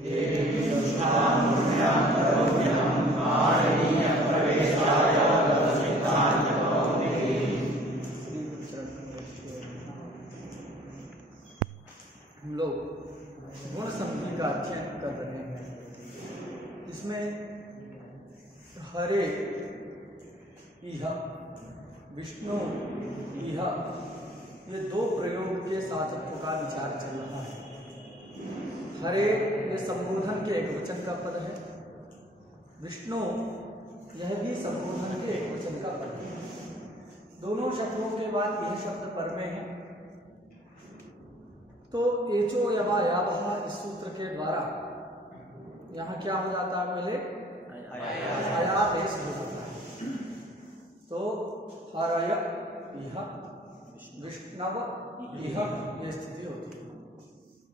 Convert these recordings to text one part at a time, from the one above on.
हम लोग गुण संधि का अध्ययन कर रहे हैं। इसमें हरे इह, विष्णु इह, ये दो प्रयोग के साधत्व का विचार चल रहा है। हरे ये संबोधन के एक वचन का पद है, विष्णु यह भी संबोधन के एक वचन का पद है। दोनों शब्दों के बाद यह शब्द पर में है। तो एचो यवा यावः इस सूत्र के द्वारा यहाँ क्या हो जाता है, पहले आयादेश हो जाता है। तो हरय इह, विष्णव इह, ये स्थिति होती है।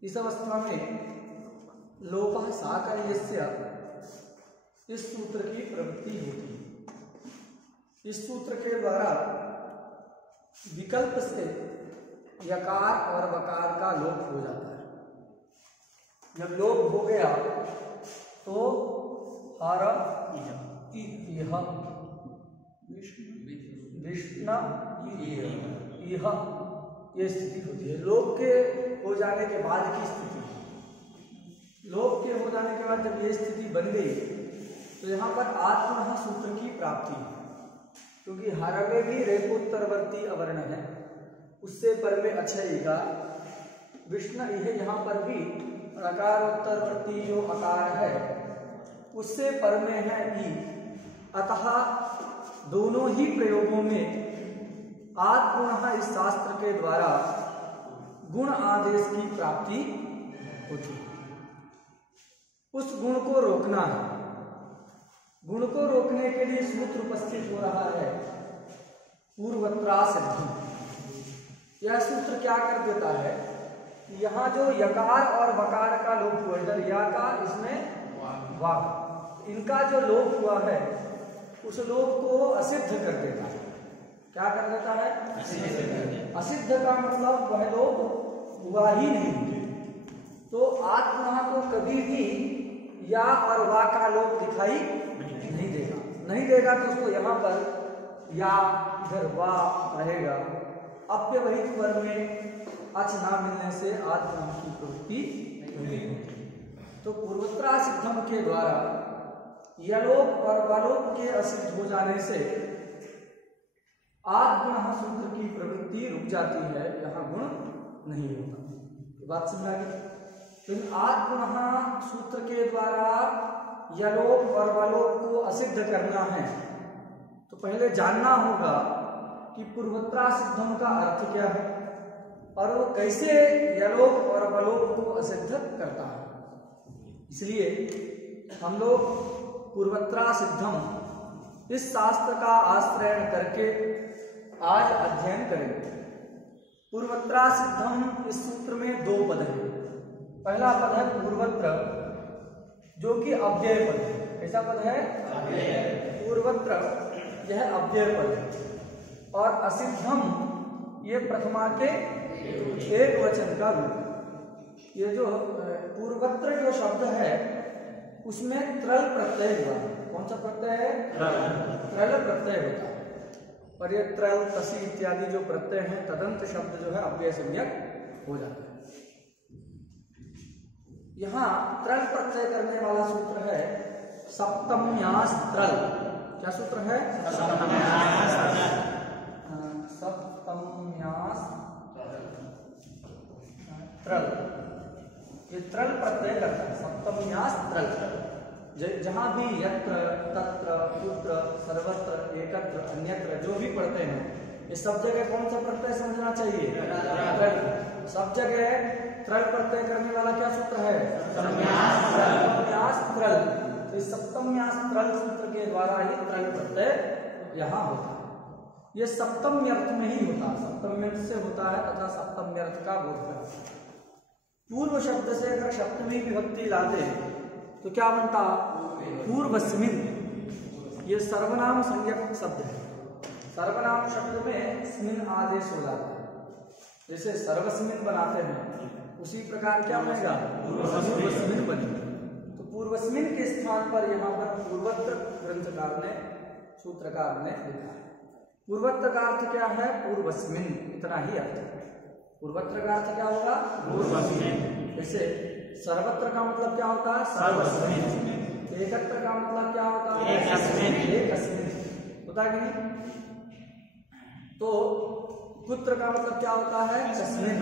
इस अवस्था में लोपः साकर्यस्य इस सूत्र की प्रवृत्ति होती है। इस सूत्र के द्वारा विकल्प से यकार और वकार का लोप हो जाता है। जब लोप हो गया तो हर इह, विष्णु इह, ये स्थिति होती है। लोप के हो जाने के बाद की स्थिति। लोप के हो जाने के बाद जब ये स्थिति बन गई तो यहाँ पर आत्मनः सूत्र की प्राप्ति है, क्योंकि हर में भी रेपोत्तरवर्ती अवर्ण है, उससे पर में अक्षयिका। विष्णु इह यहाँ पर भी अकारोत्तरवर्ती जो अकार है उससे पर में है ई। अतः दोनों ही प्रयोगों में आत्मनः इस शास्त्र के द्वारा गुण आदेश की प्राप्ति होती है। उस गुण को रोकना है। गुण को रोकने के लिए सूत्र उपस्थित हो रहा है पूर्वत्रा सिद्धि। यह सूत्र क्या कर देता है कि यहाँ जो यकार और वकार का लोप हुआ, इधर यकार, इसमें वाक, इनका जो लोप हुआ है उस लोप को असिद्ध कर देता है। क्या कर देता है? असिद्ध का मतलब वह लोप हुआ ही नहीं। तो आत्मा को कभी भी या और वा का लोप दिखाई नहीं देगा। नहीं देगा तो उसको यहाँ पर या, इधर वा रहेगा। अव्यवहित वर्ग में अच ना मिलने से आत्मा की प्रवृत्ति नहीं होती। तो पूर्वोत्तरा सिद्धम के द्वारा यलोप और वलोप के असिद्ध हो जाने से आत्मनः सूत्र की प्रवृत्ति रुक जाती है, यहाँ गुण नहीं होता। बात समझ आ गई? तो आत्मनः सूत्र के द्वारा यलोप और वलोप को असिद्ध करना है तो पहले जानना होगा कि पूर्वोत्तरा सिद्धम का अर्थ क्या है और वो कैसे यलोप और वलोप को असिद्ध करता है। इसलिए हम लोग पूर्वोत्तरा सिद्धम इस शास्त्र का आश्रय करके आज अध्ययन करेंगे। पूर्वोत्तरा सिद्धम इस सूत्र में दो पद हैं। पहला पद है पूर्वत्र, जो कि अव्यय पद है। कैसा पद है? पूर्वत्र, यह अव्यय पद है। और असिद्धम ये प्रथमा के एक वचन का रूप। ये जो पूर्वत्र जो शब्द है उसमें त्रल प्रत्यय हुआ है। कौन सा प्रत्यय है? त्रल प्रत्यय होता है। और ये त्रल, तसी इत्यादि जो प्रत्यय है, तदंत शब्द जो है अव्यय संज्ञक हो जाता है। यहाँ त्रल प्रत्यय करने वाला सूत्र है सप्तम्यास त्रल। क्या सूत्र है? सप्तम्यास त्रल। ये त्रल प्रत्यय करता है, सप्तम्यास त्रल। जहां भी यत्र, तत्र, पुत्र, सर्वत्र, एकत्र, अन्यत्र जो भी पढ़ते हैं ये सब जगह कौन सा प्रत्यय समझना चाहिए? त्रल। सब जगह त्रल प्रत्यय करने वाला क्या सूत्र है? सप्तम्यास त्रल। तो इस सप्तम्यास त्रल सूत्र के द्वारा ही त्रल प्रत्यय यहाँ होता है। ये सप्तम्यर्थ में ही होता है, सप्तम्यर्थ से होता है तथा सप्तम्यर्थ का बोध करता है। पूर्व शब्द से अगर सप्तमी विभक्ति ला दे तो क्या बनता? पूर्वस्मिन। ये सर्वनाम संज्ञक शब्द है। सर्वनाम शब्द में स्मिन आदेश हो जाता है। जैसे सर्वस्मिन बनाते हैं उसी प्रकार क्या बनेगा? पूर्वस्मिन बनेगा। स्थान पर यहाँ पर पूर्वत्र ग्रंथकार ने सूत्रकार ने लिखा है। पूर्वत्र का अर्थ क्या है? पूर्वस्मिन, इतना ही अर्थ है। पूर्वत्र का अर्थ क्या होगा? पूर्वस्मिन। जैसे सर्वत्र का मतलब क्या होता है? सर्वस्मिन। एकत्र का मतलब क्या होता है? एकस्मिन होता है कि नहीं? तो पुत्र का मतलब क्या होता है? कस्मिन।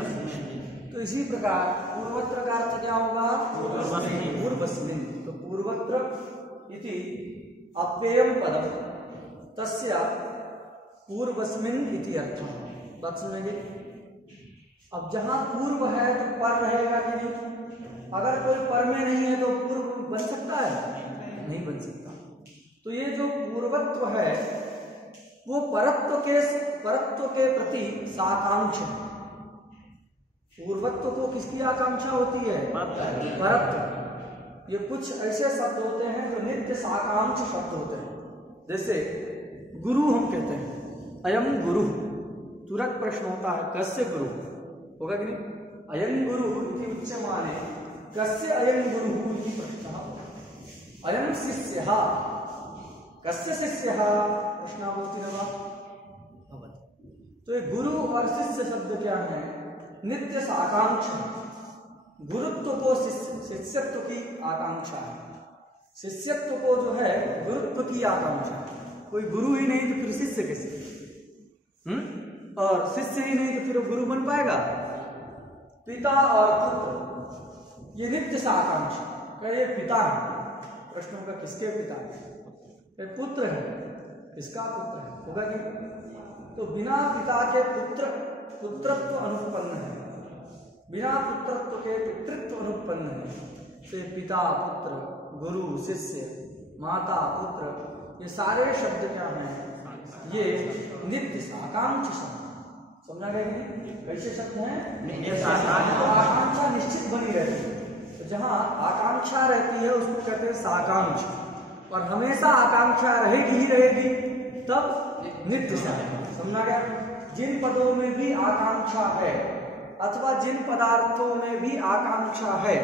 तो इसी प्रकार पूर्वत्र का अर्थ क्या होगा? पूर्वस्मिन। तो पूर्वत्र इति अव्ययम पदम तस्य पूर्वस्मिन इति अर्थः। बात सुनेंगे। अब जहां पूर्व है तो पर रहेगा कि नहीं? अगर कोई पर में नहीं है तो पूर्व बन सकता है? नहीं बन सकता। तो ये जो पूर्वत्व है वो परत्व के प्रति साकांक्ष है। पूर्वत्व को किसकी आकांक्षा होती है? परत्व। ये कुछ ऐसे शब्द होते हैं जो नित्य साकांक्ष शब्द होते हैं। जैसे गुरु हम कहते हैं, अयम गुरु। तुरंत प्रश्न होता है कस्य गुरु? होगा कि नहीं? अयम गुरु इति उच्यमाने कस्य अयम गुरु इति प्रश्नः। अयम शिष्यः कस्य शिष्यः प्रश्नावोति न वा? तो ये गुरु और शिष्य शब्द क्या है? नित्य साकांक्षा। गुरुत्व को शिष्यत्व की आकांक्षा है, शिष्यत्व को जो है गुरुत्व की आकांक्षा है। कोई गुरु ही नहीं तो फिर शिष्य कैसे? और शिष्य ही नहीं तो फिर वो गुरु बन पाएगा? पिता और पुत्र ये नित्य साकांक्षा। कहे पिता है, प्रश्न होगा किसके पिता है? पुत्र है, किसका पुत्र है? होगा कि? तो बिना पिता के पुत्रत्व अनुत्पन्न है, बिना पुत्रत्व के पितृत्व अनुत्पन्न है। तो पिता, पुत्र, गुरु, शिष्य, माता, पुत्र, ये सारे शब्द क्या हैं? ये नित्य साकांक्ष शब्द। समझा गया कि नहीं? कैसे शब्द हैं? आकांक्षा निश्चित बनी रहती है। तो जहाँ आकांक्षा रहती है उसको कहते हैं साकांक्ष, और हमेशा आकांक्षा रहेगी ही रहेगी, तब नित्य साकांक्ष। समझा गया? जिन पदों में भी आकांक्षा है अथवा जिन पदार्थों में भी आकांक्षा है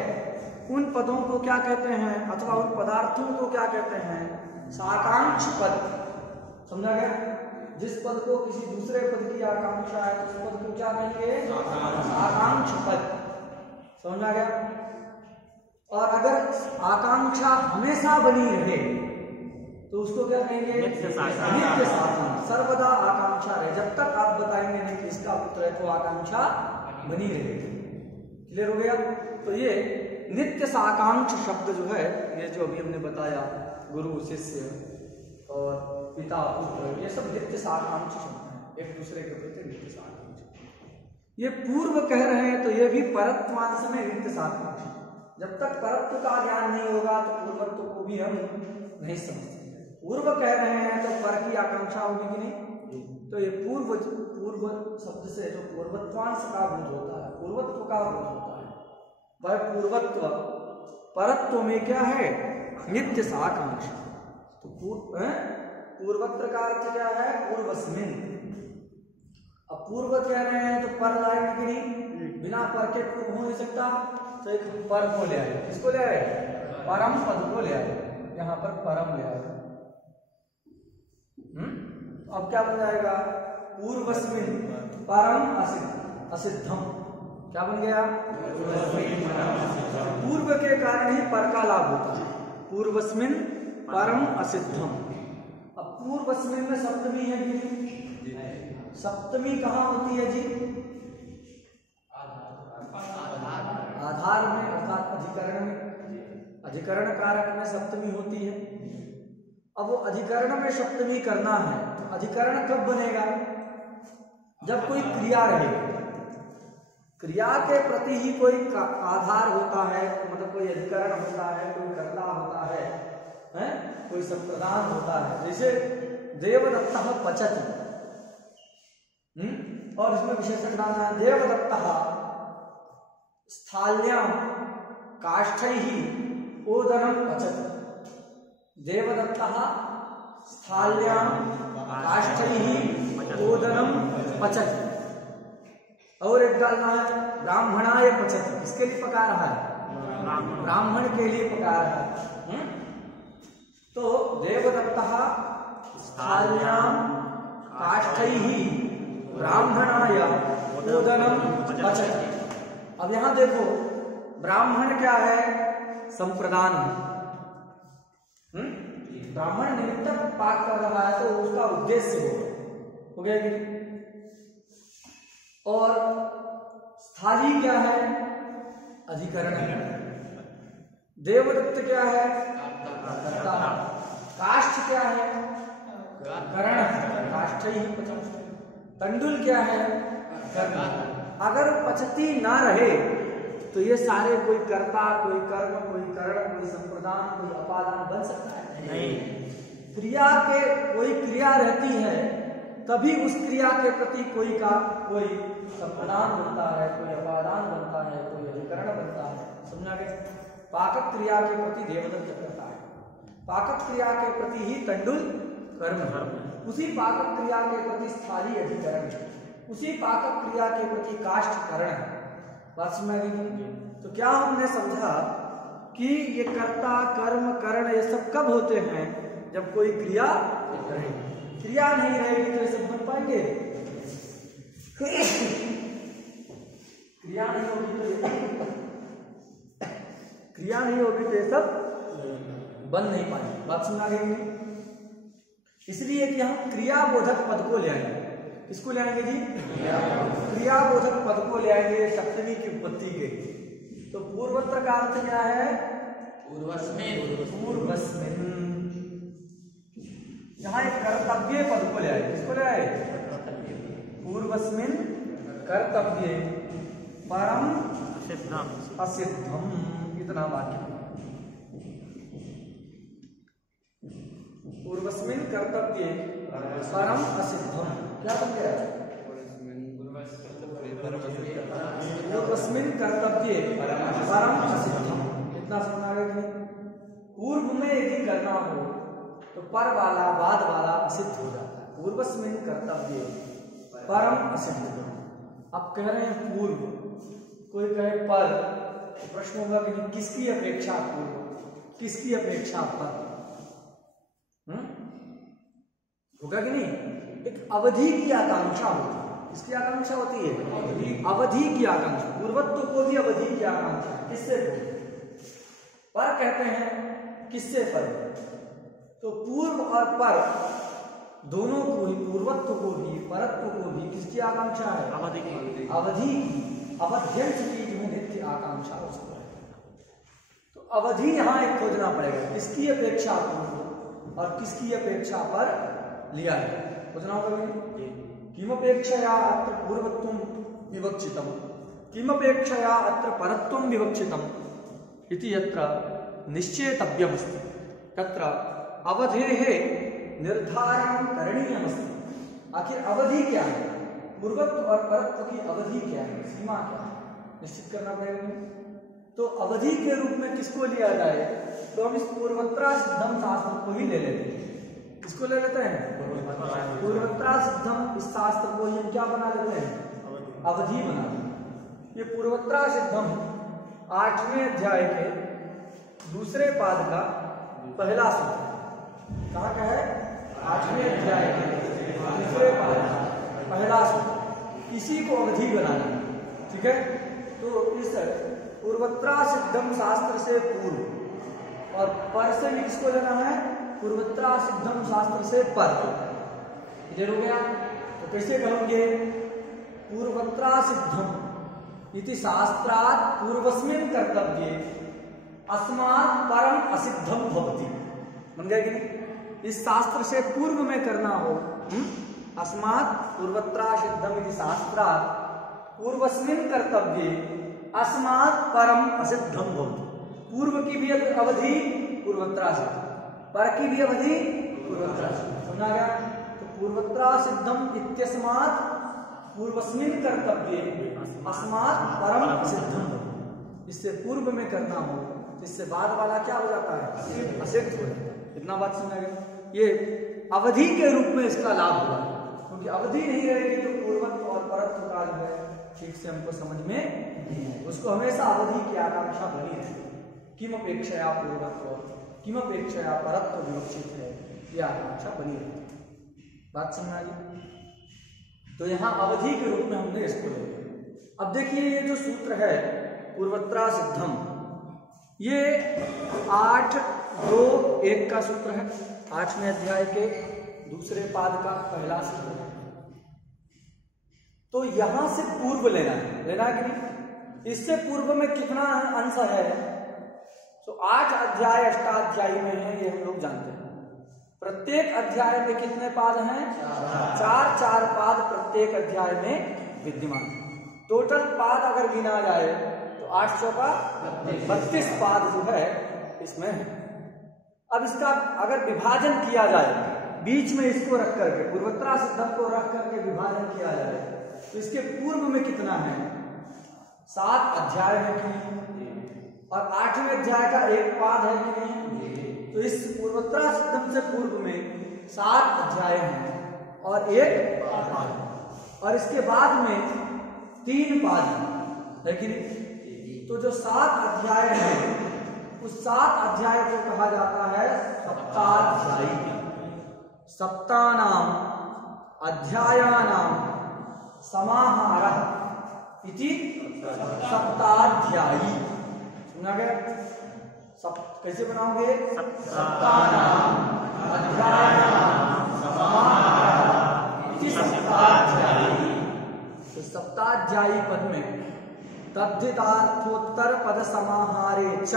उन पदों को क्या कहते हैं? अथवा उन पदार्थों को क्या कहते हैं? साकांक्ष पद। समझा गया? जिस पद को किसी दूसरे पद की आकांक्षा है तो उस पद को क्या कहेंगे? साकांक्ष पद। समझा गया? और अगर आकांक्षा हमेशा बनी रहे तो उसको क्या कहेंगे? नित्य साकांक्ष। सर्वदा आकांक्षा रहे, जब तक आप बताएंगे नहीं कि इसका पुत्र है तो आकांक्षा बनी रहेगी। क्लियर हो गया? तो ये नित्य साकांक्ष शब्द जो है, ये जो अभी हमने बताया, गुरु, शिष्य और पिता, पुत्र, ये सब नित्य साकांक्ष शब्द हैं, एक दूसरे के प्रति नित्य साकांक्ष। ये पूर्व कह रहे हैं तो ये भी परत्वांश में नित्य साकांक्ष। जब तक परत्व का ज्ञान नहीं होगा तो पूर्वत्व को भी हम नहीं समझते। पूर्व कह रहे हैं तो पर की आकांक्षा होगी कि नहीं? तो ये पूर्व शब्द से जो पूर्वत्वांश का बोध होता है, पूर्वत्व का बोध होता है, वह पूर्वत्व परत्व में क्या है? नित्य साकांक्ष। तो पूर्वत्र का अर्थ क्या है? पूर्वस्मिन। अब पूर्व कह रहे हैं तो पर लाएंगे कि नहीं? बिना पर के पूर्व हो नहीं सकता, तो एक पर को ले आए। किसको ले आए? परम पद को ले आए। यहाँ पर परम ले आए। अब क्या बन जाएगा? पूर्वस्मिन परम असिद्धम। क्या बन गया? पूर्व के कारण ही पर का लाभ होता है। पूर्वस्मिन परम असिद्धम। अब पूर्वस्मिन में सप्तमी है कि नहीं? सप्तमी कहाँ होती है जी? आधार में, अर्थात अधिकरण में। अधिकरण कारक में सप्तमी होती है। अब वो अधिकरण में सप्तमी करना है तो अधिकरण कब बनेगा? जब कोई क्रिया रहेगी। क्रिया के प्रति ही कोई आधार होता है, मतलब कोई अधिकरण होता है, कोई कर्ता होता है, कोई संप्रदान होता है। जैसे देवदत्तः पचति, और इसमें विशेषण डालना है देवदत्तः स्थाल्यां काष्ठैः ओदनं पचति। देवदत्तः स्थाल्यां काष्ठैः ओदनं पचति। और एक डालना है ब्राह्मणाय पचति। किसके लिए पका रहा है? ब्राह्मण के लिए पका रहा है। तो देवदत्तः स्थाल्यां काष्ठैः ब्राह्मणाय ओदनम पचति। अब यहां देखो, ब्राह्मण क्या है? संप्रदान। ब्राह्मण निमित्त पाक कर रहा है तो उसका उद्देश्य हो गया कि, और स्थाली क्या है? अधिकरण है। देवदत्त क्या है? कर्ता। काष्ठ क्या है? करण। काष्ठ ही पचति। तंडुल क्या है? कर्म। अगर पचती ना रहे तो ये सारे कोई कर्ता, कोई कर्म, कोई करण, कोई संप्रदान, कोई अपादान बन सकता है? नहीं। क्रिया के कोई क्रिया रहती है तभी उस क्रिया के प्रति कोई संप्रदान बनता है, कोई अपादान बनता है, कोई अधिकरण बनता है। समझा गया? पाकक क्रिया के प्रति देवदत्त करता है, पाकक क्रिया के प्रति ही तंडुल कर्म है, उसी पाकक क्रिया के प्रति स्थाली अधिकरण है, उसी पाकक क्रिया के प्रति काष्ठ करण है। बात समझ गई? तो क्या हमने समझा कि ये कर्ता, कर्म, करण ये सब कब होते हैं? जब कोई क्रिया रहेगी। क्रिया नहीं रहेगी तो ये सब बन पाएंगे? क्रिया नहीं होगी तो ये सब बन नहीं पाएंगे। बात समझ आ गई? इसलिए कि हम क्रियाबोधक पद को ले आएंगे। किसको ले आएंगे जी? क्रियाबोधक पद को ले आएंगे सप्तमी की उत्पत्ति के। तो पूर्वत्र का अर्थ क्या है? पूर्वस्मिन। यहाँ एक कर्तव्य पद को ले आए। किसको ले आए? पूर्वस्मिन कर्तव्य परम असिद्धम। इतना वाक्य। पूर्वस्मिन कर्तव्य परम असिद्धम क्या बन गया? पूर्वस्मिन कर्तव्य परम असिद्धम। कितना समझ आ गया? पूर्व में यदि करना हो तो पर वाला बाद वाला असिद्ध हो जाता है। पूर्वस्मिन कर्तव्य परम असिद्ध। अब कह रहे हैं पूर्व, कोई कहे पर, तो प्रश्न होगा कि किसकी अपेक्षा पूर्व, किसकी अपेक्षा पर? होगा कि नहीं? एक अवधि की आकांक्षा होती है। किसकी आकांक्षा होती है? अवधि की आकांक्षा। पूर्वत्व को भी अवधि की आकांक्षा। किससे पर कहते हैं? किससे पर? तो पूर्व और पर दोनों को ही, पूर्वत्व को भी परत्व को भी किसकी आकांक्षा है? अवधि की। अवधि अवध्यंश चीज में नित्य आकांक्षा उसको है। तो अवधि यहां एक खोजना पड़ेगा, किसकी अपेक्षा पूर्व और किसकी अपेक्षा पर लिया है। खोजना होगा। किमपेक्षया अत्र पूर्वत्वं विवक्षितम्, किमपेक्षया अत्र परत्वं विवक्षितम् इति यत्र निश्चेतव्यमस्ति तत्र अवधेः निर्धारणं करणीयमस्ति। आखिर अवधि क्या है? पूर्वत्व और परत्व की अवधि क्या है? सीमा क्या है? निश्चित करना पड़ेगा। तो अवधि के रूप में किसको लिया जाए? तो हम इस पूर्वत्रा सिद्धम शास्त्र को ही ले लेते हैं। किसको ले लेते हैं? पूर्वत्रा सिद्धम। इस शास्त्र को हम क्या बना लेते हैं? अवधि बना लेते हैं। ये पूर्वत्रा सिद्धम 8वें अध्याय के दूसरे पाद का पहला सूत्र। कहाँ का है? 8वें अध्याय के दूसरे पाद का पहला सूत्र। इसी को अवधि बनाना। ठीक है? तो इस पूर्वत्रा सिद्धम शास्त्र से पूर्व और पर से भी किसको लेना है? पूर्वत्रा सिद्धम शास्त्र से पर। क्लियर हो गया? तो कैसे कहेंगे? पूर्वत्रा सिद्धम इति शास्त्रात् पूर्वस्मिन् कर्तव्ये अस्मात् परम असिद्धम भवति। बन गया कि नहीं? इस शास्त्र से पूर्व में करना हो, अस्मात् पूर्वत्रा सिद्धम इति शास्त्रात् पूर्वस्मिन् कर्तव्ये अस्मात् परम असिद्धम भवति। पूर्व की भी अवधि पूर्वत्रा सिद्धम, पर की भी अवधि पूर्वत्रा सिद्धम। समझा गया? तो पूर्वत्रा सिद्धम इत्यस्मात् पूर्वस्मिन् कर्तव्ये अस्मात् परम असिद्धम भवति। इससे पूर्व में करना हो, इससे बाद वाला क्या हो जाता है? असिद्ध हो जाता है। इतना बात समझा गया? ये अवधि के रूप में इसका लाभ हुआ, क्योंकि अवधि नहीं रहेगी तो पूर्वत्व और परत्व का जो है ठीक से हमको समझ में नहीं है। उसको हमेशा अवधि की आकांक्षा बनी है। किम अपेक्षया पूर्वत्व किमपेक्षया परत्व विवक्षित है, यह आकांक्षा बनी रहती है। बात समझ आ गई? तो यहाँ अवधि के रूप में हमने इसको ले लिया। अब देखिए ये जो सूत्र है पूर्वत्रा सिद्धम, ये 8.2.1 का सूत्र है, 8वें अध्याय के दूसरे पाद का पहला सूत्र है। तो यहां से पूर्व लेना है कि नहीं? इससे पूर्व में कितना अंश है? तो 8 अध्याय अष्टाध्यायी में है, ये हम लोग जानते हैं। प्रत्येक अध्याय में कितने पाद हैं? 4 पाद प्रत्येक अध्याय में विद्यमान। टोटल पाद अगर गिना जाए तो 800 का 32 पाद जो है इसमें है। अब इसका अगर विभाजन किया जाए, बीच में इसको रख करके, पूर्वोत्तरा सिद्धम को रख करके विभाजन किया जाए, तो इसके पूर्व में कितना है? 7 अध्याय है कि नहीं? और 8वें अध्याय का एक पाद है कि नहीं? तो इस पूर्वोत्तरा सिद्धम से पूर्व में 7 अध्याय हैं और एक पाद, और इसके बाद में 3 पाद है कि नहीं? तो जो 7 अध्याय हैं उस 7 अध्याय को कहा जाता है सप्ताध्यायी। सप्तानाम अध्यायानाम समाहारः इति सप्ताध्यायी। सुना गया? कैसे बनाओगे? सप्तानाम अध्यायानाम समाहारः इति सप्ताध्यायी। तो सप्ताध्यायी पद में तद्धितार्थोत्तर पद समाहारे च,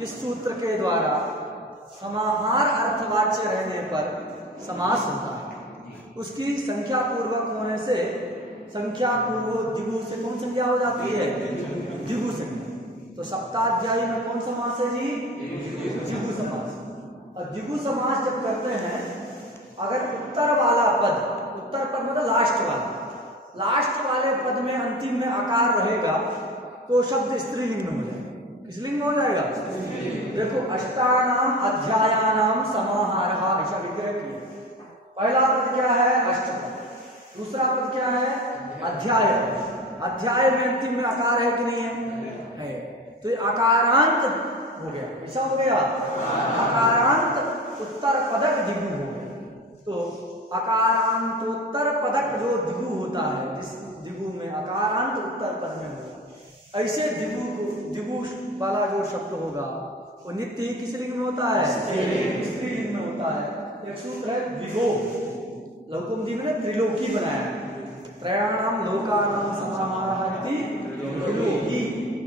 इस सूत्र के द्वारा समाहार अर्थवाच्य रहने पर समास होता है। उसकी संख्या पूर्वक होने से संख्या पूर्व द्विगु से कौन संख्या हो जाती है? द्विगु संख्या। तो सप्ताध्यायी में कौन समास है जी? द्विगु समास। और द्विगु समास जब करते हैं, अगर उत्तर वाला पद, उत्तर पद मतलब लास्ट वाले पद में अंतिम में आकार रहेगा तो शब्द स्त्रीलिंग में हो जाएगा। किस लिंग में हो जाएगा? देखो, अष्टानाम अध्यायानाम समाहारः ऐसा विग्रह किया। पहला पद क्या है? अष्टपद। दूसरा पद क्या है? अध्याय। अध्याय में अंतिम में आकार है कि नहीं है? तो ये आकारांत हो गया। ऐसा हो गया, आकारांत उत्तर पदक द्विगु हो गया। तो अकारांतोत्तर पदक जो द्विगु होता है, जिस द्विगु में अकारांत उत्तर पद में होता है, ऐसे द्विगु वाला जो शब्द होगा वो नित्य ही किस लिंग में होता है? स्त्रीलिंग में होता है। एक सूत्र है द्विगो, लौकुम जी ने त्रिलोकी बनाया, त्रयाणाम लोकानाम समाहारः इति त्रिलोकी।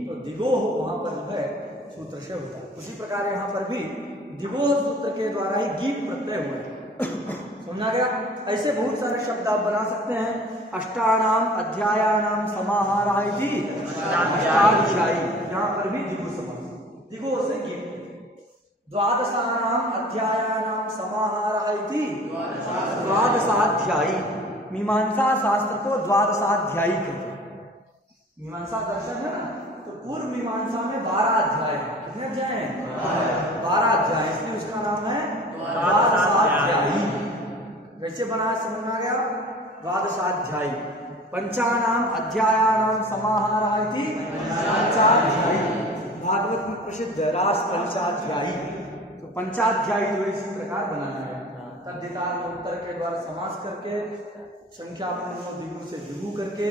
तो द्विगो वहां पर जो है सूत्र से होता है। उसी प्रकार यहाँ पर भी द्विगो सूत्र के द्वारा ही गीत प्रत्यय हुआ है। समझा गया? ऐसे बहुत सारे शब्द आप बना सकते हैं। अष्टानाम अध्यायानाम समाहारः इति अष्टाध्यायी, यहाँ पर भी द्विगु समास, द्विगु से गीत। द्वादशानाम अध्यायानाम समाहारः इति द्वादशाध्यायी। मीमांसा शास्त्र को द्वादशाध्यायी कहते हैं। मीमांसा दर्शन है ना, तो पूर्व मीमांसा में 12 अध्याय है। कितने अध्याय हैं? 12 अध्याय, इसलिए उसका नाम है द्वादशाध्यायी। कैसे बनाया समझ में आ गया? द्वादशाध्यायी। पंचानाम अध्यायानाम समाहारः इति पंचाध्यायी। भागवत में प्रसिद्ध रास पंचाध्यायी। तो पंचाध्यायी जो इसी प्रकार बनाना है। तद्धितार्थ उत्तर के द्वारा समास करके, संख्या पूर्व द्विगु से द्विगु करके,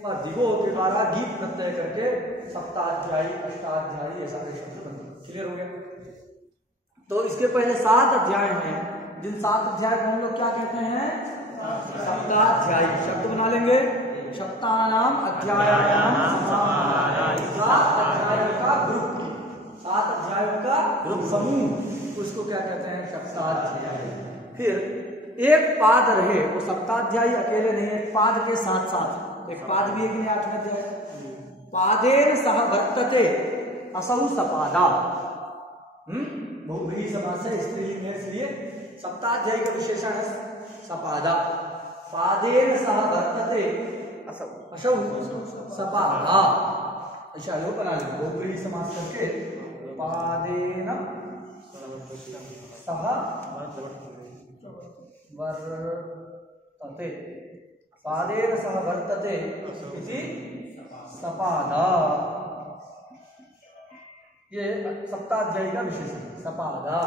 और द्विगु के द्वारा गीत प्रत्यय करके सप्ताध्यायी अष्टाध्यायी ऐसा शब्द बनते। क्लियर हो गया? तो इसके पहले 7 अध्याय हैं, जिन 7 अध्याय को हम लोग क्या कहते हैं? सप्ताध्यायी। शब्द बना लेंगे, सप्तानाम अध्यायानाम समाहारः। 7 अध्यायों का ग्रुप, 7 अध्यायों का ग्रुप समूह, उसको क्या कहते हैं? सप्ताध्यायी। फिर एक पाद रहे, वो सप्ताध्यायी अकेले नहीं, एक पाद के साथ साथ एक पाद भी है कि नहीं? 8वें अध्याय पादेन सह वर्तते असौ सपादा। बहुव्रीहि समास है, स्त्रीलिंग है, इसलिए सप्ताध्यायी का विशेषण है सपादा। पादेन सह वर्तते असौ सपादा, ऐसा लोग बना लेंगे। बहुव्रीहि समास करके पादेन सह वर्तते, पादेन सह वर्तते इति सपादा। ये सप्ताध्यायी का विशेषण सपादा,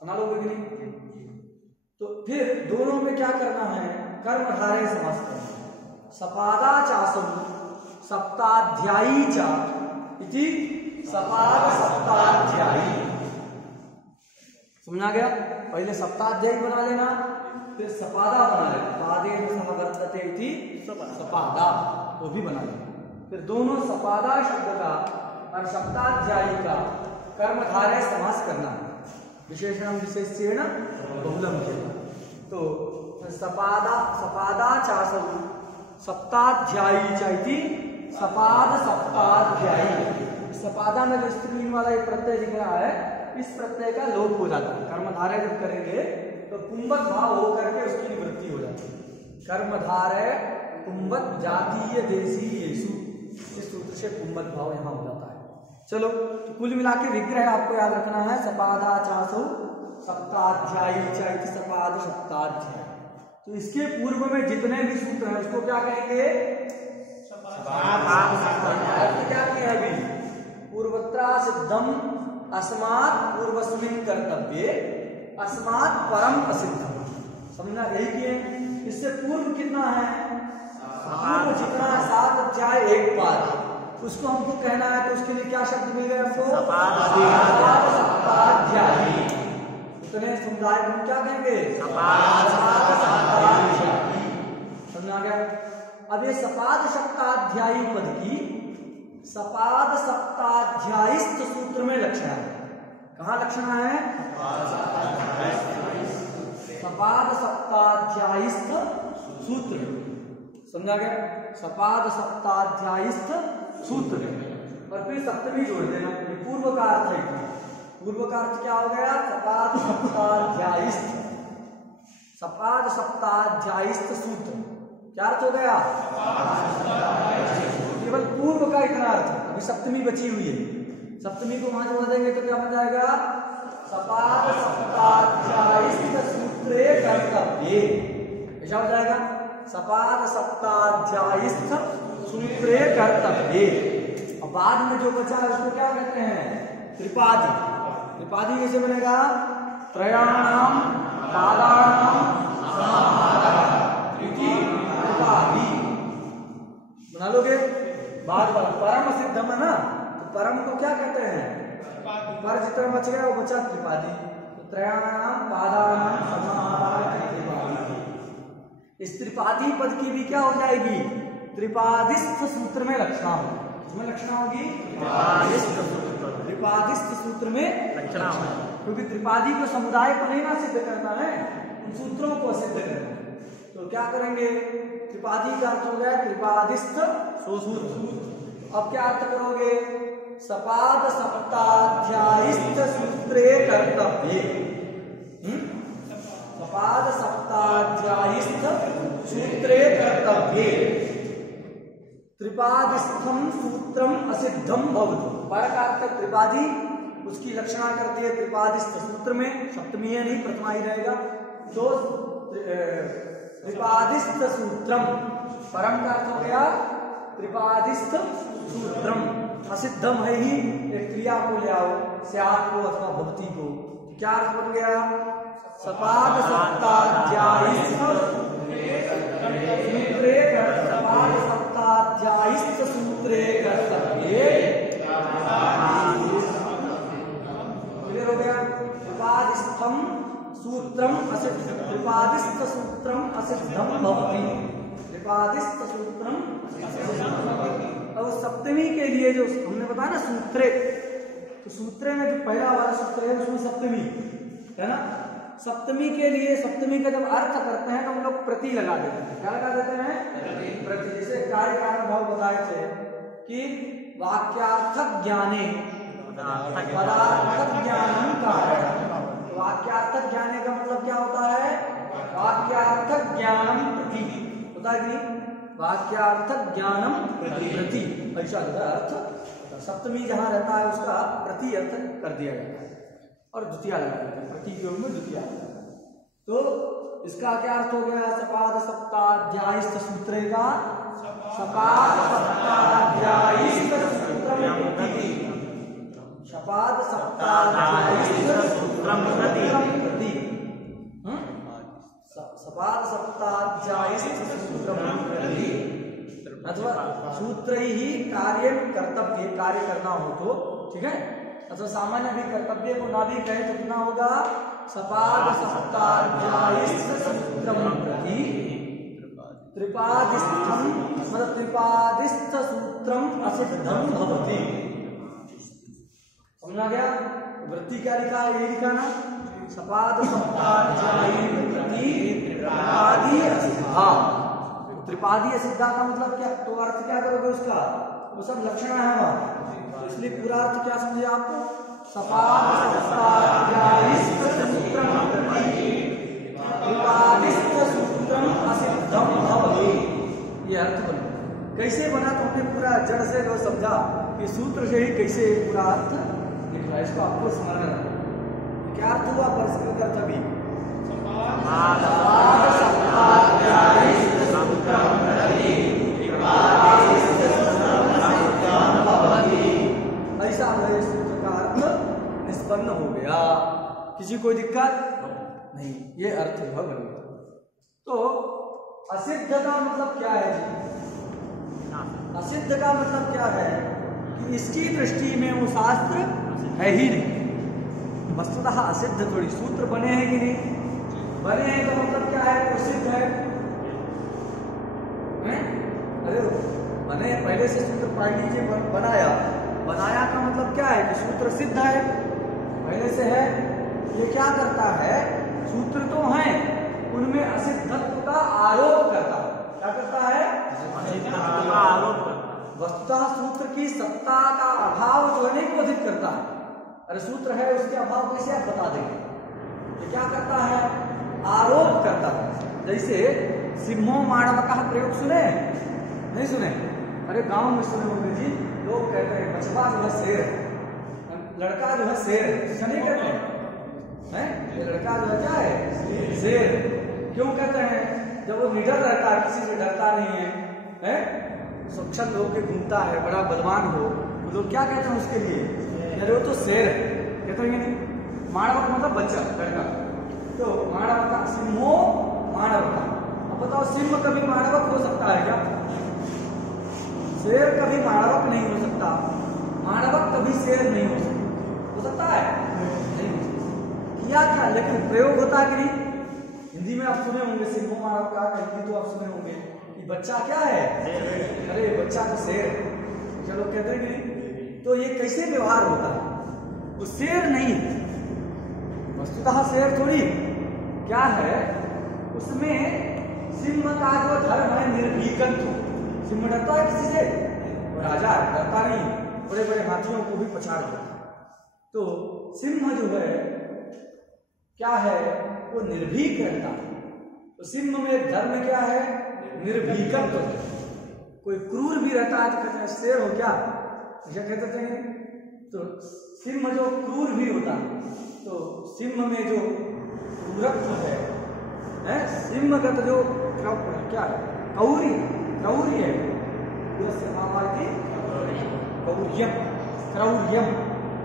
बना लोगे कि नहीं? तो फिर दोनों में क्या करना है? कर्मधारय समास करना है। सपादा चासु सप्ताध्यायी चा इति सपाद सप्ताध्यायी। समझा गया? पहले सप्ताध्यायी बना लेना, फिर सपादा बना लेना, पादेन समवर्तते इति सपादा, वो भी बना लेना। फिर दोनों सपादा शब्द का और सप्ताध्यायी का कर्मधारय समास करना है, विशेषणम विशेषेण बहुलम किया। तो सपादा चासु सप्ताध्यायी च इति सपाद सप्ताध्यायी। सपादा में जो स्त्रीलिंग वाला एक प्रत्यय दिख रहा है, इस प्रत्यय का लोप हो जाता है। कर्मधारय जब करेंगे तो पुंबत भाव होकर के उसकी निवृत्ति हो जाती है। कर्मधारय पुंबत जातीय देशीयेषु, इस सूत्र से पुंबत भाव यहाँ हो जाता है। चलो, तो कुल मिला के विग्रह आपको याद रखना है। सपादा चासु सप्ताध्यायी च इति सपाद सप्ताध्यायी। तो इसके पूर्व में जितने भी सूत्र हैं उसको क्या कहेंगे? क्या किया है अभी? पूर्वत्रा सिद्धम अस्मात् पूर्वस्मिन् कर्तव्ये अस्मात् परम असिद्धम। समझना? यही किए। इससे पूर्व कितना है? पूर्व जितना 7 अध्याय 1 पाद, उसको हमको कहना है, तो उसके लिए क्या शब्द मिल गए हमको? सप्ताध्यायी। उतने समुदाय हम क्या कहेंगे? सप्ताध्यायी। समझ आ गया? अब ये सपाद सप्ताध्यायी पद की सपाद सप्ताध्यायिस्थ सूत्र में लक्षण है। कहाँ लक्षण है? सपाद सप्ताध्यायिस्थ सूत्र। समझा गया? सपाद सप्ताध्यायिस्थ सूत्र। और फिर सप्तमी जोड़ देना। ये पूर्व का अर्थ है। पूर्व का अर्थ क्या हो गया? सपाद सप्ताध्यायिस्थ। सपाद सप्ताध्यायिस्थ सूत्र क्या अर्थ हो गया? केवल पूर्व का इतना अर्थ। अभी सप्तमी बची हुई है, सप्तमी को वहां जोड़ देंगे तो क्या बन जाएगा? सपाद सप्ताध्यायिस्थ सूत्रे कर्तव्ये। ऐसा हो जाएगा, सपाद सप्ताध्यायिस्थ सूत्रे कर्तव्ये। और बाद में जो बचा है उसको क्या कहते हैं? त्रिपादी। त्रिपादी कैसे बनेगा? त्रयाणाम पादानाम समाहारः त्रिपादी। बना लोगे? बाद परम सिद्धम है ना, तो परम को क्या कहते हैं? पर जितना बच गया वो बचा त्रिपादी। तो त्रयाणाम पादानाम समाहारः त्रिपादी। इस त्रिपादी पद की भी क्या हो जाएगी? त्रिपादिस्थ सूत्र में लक्षणा होगी। इसमें लक्षणा होगी त्रिपादिस्थ सूत्र में लक्षणा होगी, क्योंकि त्रिपादी को समुदाय को नहीं ना सिद्ध करना है, उन सूत्रों को सिद्ध करना है। तो क्या करेंगे? त्रिपादी का अर्थ हो गया त्रिपादिस्थ सूत्र। अब क्या अर्थ करोगे? सपाद सप्ताध्यायिस्थ सूत्रे कर्तव्ये। सपाद सप्ताध्यायिस्थ सूत्रे कर्तव्ये त्रिपादिस्थम सूत्रम असिद्धम भवतु। पर का अर्थ त्रिपादी, उसकी लक्षणा करती है त्रिपादिस्थ सूत्र में। सप्तमी है नहीं, प्रथमा ही रहेगा। तो त्रिपादिस्थ सूत्रम, परम का अर्थ हो गया त्रिपादिस्थ सूत्रम। असिद्धम है ही, एक क्रिया को ले आओ, स्यात् को अथवा भवती को। क्या अर्थ बन गया? सपाद सप्ताध्यायिस्थ सूत्रे सपाद सप्ताध्यायिस्थ सूत्रे कर्तव्ये। क्लियर हो गया? त्रिपादिस्थम सूत्रम असिद्धम, त्रिपादिस्थ सूत्रम असिद्धम भवति। त्रिपादिस्थ सूत्रम। अब सप्तमी के लिए जो हमने बताया ना सूत्रे, तो सूत्रे में जो पहला वाला सूत्र है उसमें सप्तमी है ना। सप्तमी के लिए, सप्तमी का जब अर्थ करते हैं तो हम लोग प्रति लगा देते हैं। क्या लगा देते हैं? प्रति। जैसे कार्य कारण भाव बताए थे कि वाक्यार्थक ज्ञाने पदार्थक ज्ञानम कारण। वाक्यार्थक ज्ञाने का मतलब क्या होता है? वाक्यार्थक ज्ञानम प्रति होता है कि नहीं? वाक्यार्थक ज्ञानम प्रति, ऐसा अर्थ। सप्तमी जहां रहता है उसका प्रति अर्थ कर दिया जाता है और द्वितीय लगा देते हैं। प्रति के में द्वितीय। तो इसका क्या अर्थ हो गया? सपाद सप्ताध्यायिस्थ सूत्रे का सपाद सप्ताध्यायिस्थ सूत्रम प्रति। सपाद सप्ताध्यायीसूत्रम प्रति सपाद सप्ताध्यायीसूत्रम प्रति अथवा सूत्र ही कार्य कर्तव्य, कार्य करना हो तो ठीक है, अथवा सामान्य भी कर्तव्य को ना भी कहे तो कितना होगा, सपाद सप्ताध्यायीसूत्रम प्रति त्रिपादिस्थम मतलब त्रिपादिस्थ सूत्रम असिद्धम भवति। समझा गया? वृत्ति क्या लिखा है, ये लिखा ना, सपाद सप्ताध्यायी प्रति त्रिपादी असिद्धा। त्रिपादी असिद्धा का मतलब क्या, तो अर्थ क्या करोगे उसका, वो सब लक्षण है वहां, तो इसलिए पूरा अर्थ क्या समझे आपको, सपाद सप्ताध्यायीस्थ सूत्रम प्रति त्रिपादिस्थ सूत्रम असिद्धम भवति, ये अर्थ बना। कैसे बना तो हमने पूरा जड़ से जो समझा कि सूत्र से ही कैसे पूरा अर्थ निकला, इसको आपको समझना है। क्या अर्थ हुआ परस्पर अर्थ अभी, ऐसा सूत्र का अर्थ निष्पन्न हो गया, किसी कोई दिक्कत नहीं, ये अर्थ हुआ बन गया। तो असिद्ध का मतलब क्या है जी, असिद्ध का मतलब क्या है कि इसकी दृष्टि में वो शास्त्र है ही नहीं, वस्तुतः असिद्ध थोड़ी, सूत्र बने हैं कि नहीं बने हैं, तो मतलब क्या है, वो सिद्ध है, अरे बने पहले से सूत्र पार्टी जी बनाया, बनाया का मतलब क्या है कि सूत्र सिद्ध है, पहले से है। ये क्या करता है, सूत्र तो हैं उनमें असिद्धत्व का आरोप करता है, क्या करता है, आरोप करता है। वस्तुतः सूत्र की सत्ता का अभाव जो है नहीं बोधित करता है, अरे सूत्र है उसके अभाव कैसे आप बता देंगे, ये क्या करता है, आरोप करता है। जैसे सिंहो मानव का प्रयोग सुने नहीं सुने, अरे गांव में सुने होंगे जी, लोग कहते हैं बचवा जो है शेर है, लड़का जो है शेर है, नहीं कहते हैं, ये लड़का जो है क्या है, शेर। क्यों कहते हैं, जब वो निडर रहता है, किसी से डरता नहीं है, स्वच्छंद होकर घूमता है, बड़ा बलवान हो, तो लोग क्या कहते हैं उसके लिए, अरे वो तो शेर है, कहते हैं नहीं। मानव मतलब बच्चा लड़का, तो मानव का सिंहो मानव का। अब बताओ सिंह कभी मानवक हो सकता है क्या, शेर कभी मानवक नहीं हो सकता, मानवक कभी शेर नहीं हो सकता है, नहीं हो सकता। किया क्या, लेकिन प्रयोग होता है कि नहीं, हिंदी में आप सुने होंगे सिंहो मानव का, हिंदी तो आप सुने होंगे कि बच्चा क्या है, अरे बच्चा तो शेर, चलो कहते हैं कि नहीं। तो ये कैसे व्यवहार होता है, वो शेर नहीं, वस्तुतः शेर थोड़ी, क्या है उसमें सिंह का जो धर्म है निर्भीकत्व, सिंह डरता है किसी से, राजा डरता नहीं, बड़े बड़े हाथियों को भी पछाड़ देता। तो सिंह जो है क्या है, वो निर्भीक रहता है, तो सिंह में एक धर्म क्या है, निर्भीकत्व। कोई क्रूर भी रहता है तो कहते हैं शेर हो क्या, ऐसा कहते थे। तो सिंह जो क्रूर भी होता है, तो सिंह में जो क्रूरत्व है, सिंह का तो जो क्या है, कौर्य है, क्रौर्यम,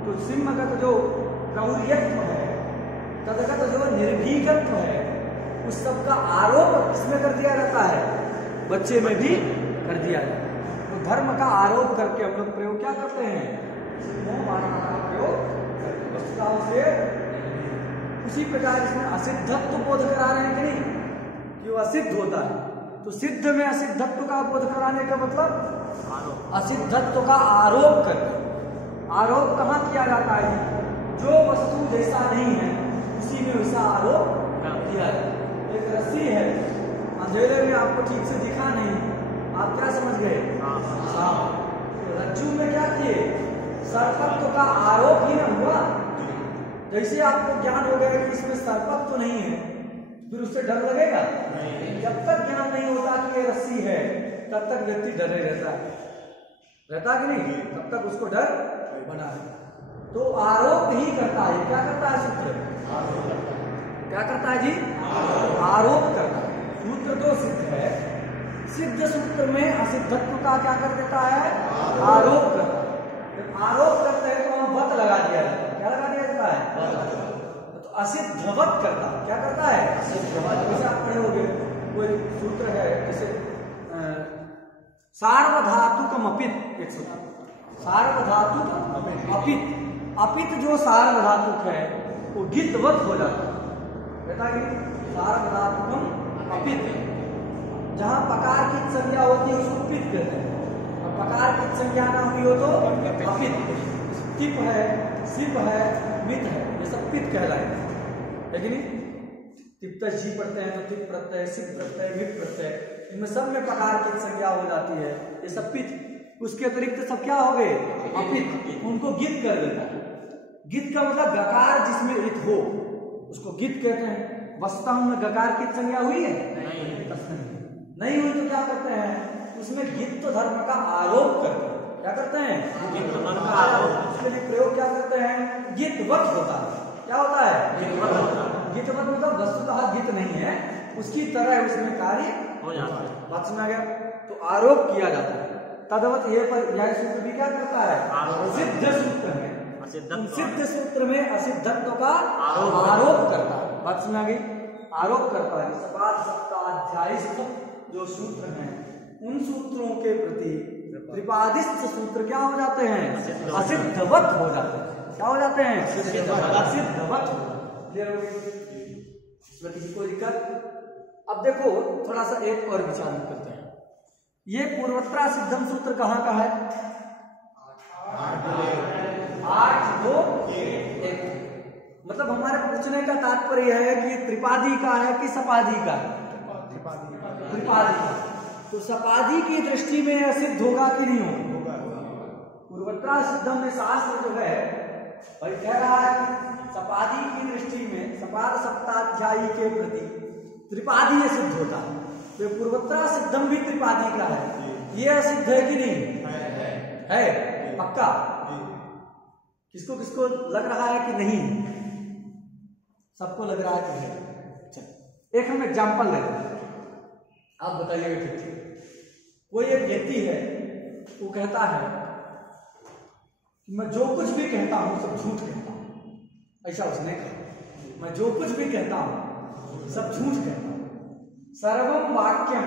तो सिंह का तो जो क्रौर्यत्व है, तदगत जो निर्भीकत्व है, उस सब का आरोप किसमें कर दिया जाता है, बच्चे में भी कर दिया जाता है। तो धर्म का आरोप करके हम लोग प्रयोग क्या करते हैं, प्रयोग से। उसी प्रकार इसमें असिद्धत्व बोध करा रहे हैं कि नहीं, कि वो असिद्ध होता है, तो सिद्ध में असिद्धत्व का बोध कराने का मतलब असिद्धत्व का आरोप करके। आरोप कहाँ किया जाता है, जो वस्तु जैसा नहीं है उसी में वैसा आरोप किया जाता है। एक रस्सी है, अंधेरे में आपको ठीक से दिखा नहीं, आप क्या समझ गए, तो रज्जू में क्या किए, सर्पत्व का आरोप ही न हुआ। जैसे आपको ज्ञान हो गया कि इसमें सर्पत्व नहीं है, फिर उससे डर लगेगा नहीं। जब तक ज्ञान नहीं होता कि ये रस्सी है, तब तक व्यक्ति डरे रहता है कि नहीं, तब तक उसको डर बना रहता है। तो आरोप ही करता है, क्या करता है सूत्र, क्या करता है जी, आरोप करता है। सूत्र तो सिद्ध है, सिद्ध सूत्र में असिद्धत्व का क्या कर देता है, आरोप करता है। जब आरोप करते हैं तो हम वहां वत लगा दिया जाता है। क्या लगा दिया जाता है? तो असिद्धवत करता है। क्या करता है? जैसे आप पढ़े होंगे कोई सूत्र है, जैसे सार्वधातुकम अपित, एक सूत्र सार्वधातुक अपित, अपित जो सार्वधातुक है वो गितवत हो जाता है। कहता है कि सार्वधातुकम अपित, जहां पकार की संज्ञा होती है उसको पित कहते हैं, और पकार की संज्ञा ना हुई हो तो अपित। तिप है, सिप है, मित है, ये सब पित कहलाएगा, है कि नहीं? तिप्त जी पढ़ते हैं तो तिप प्रत्यय, सिप प्रत्यय, मित प्रत्यय, इनमें सब में पकार की संज्ञा हो जाती है, ये सब पित। उसके अतिरिक्त सब क्या हो गए? अपित। उनको गित कर देता है। गित का मतलब गकार जिसमें इत हो उसको गित कहते हैं। वास्तव में गकार की संज्ञा हुई है? नहीं हुई तो क्या करते हैं? उसमें गित्त धर्म का आरोप करते हैं। क्या करते हैं? गित्त धर्म का आरोप। उसके लिए प्रयोग क्या करते हैं? गितवत होता है। क्या होता है? गितवत मतलब वस्तुतः गित नहीं है, उसकी तरह उसमें कार्य हो जाता है। बात समझ आ गया? तो आरोप किया जाता है। तदवत ये पर यह सूत्र भी क्या करता है? सिद्ध सूत्र में, सिद्ध सूत्र में असिद्धत्व का आरोप करता है। बात समझ आ गई? आरोप करता है। सपाद सप्ताध्यायस्थ जो सूत्र हैं उन सूत्रों के प्रति त्रिपादिस्थ सूत्र क्या हो जाते हैं? असिद्धवत हो जाते हैं। क्या हो जाते हैं? असिद्धवत। इसमें किसी को दिक्कत? अब देखो थोड़ा सा एक और विचार करते हैं। ये पूर्वोत्तरा सिद्धम सूत्र कहाँ का है? 8 2 1। मतलब हमारे पूछने का तात्पर्य है कि त्रिपादी का है कि सपादी का है? त्रिपादी का। तो सपादी की दृष्टि में असिद्ध होगा कि नहीं होगा? पूर्वोत्तरा सिद्धम में शास्त्र जो है भाई कह रहा है कि सपादी की दृष्टि में सपाद सप्ताध्यायी के प्रति त्रिपादी असिद्ध होता है। तो पूर्वोत्तरा सिद्धम भी त्रिपादी का है, ये असिद्ध है कि नहीं? है पक्का? किसको किसको लग रहा है कि नहीं? सबको लग रहा है कि नहीं। एक हम एग्जांपल लेते हैं, आप बताइएगा ठीक। कोई एक व्यक्ति है, वो कहता है कि मैं जो कुछ भी कहता हूं सब झूठ कहता हूं। ऐसा उसने कहा, मैं जो कुछ भी कहता हूं सब झूठ कहता हूं। सर्वम वाक्यम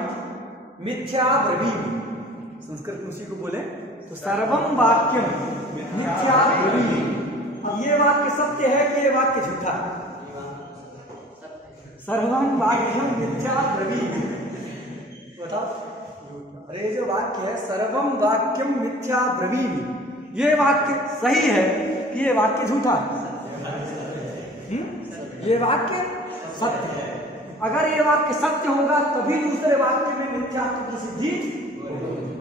मिथ्या ब्रवीमि। संस्कृत में उसी को बोले तो सर्वम वाक्यम मिथ्या ब्रवीमि। अब ये वाक्य सत्य है कि ये वाक्य झूठा है? सर्वम वाक्यम मिथ्या ब्रवीमि, बताओ। अरे जो वाक्य है सर्वम वाक्यम मिथ्या ब्रवीमि, ये वाक्य सही है कि ये वाक्य झूठा है? ये वाक्य सत्य है। अगर ये वाक्य सत्य होगा तभी दूसरे वाक्य में मिथ्यात्व की सिद्धि।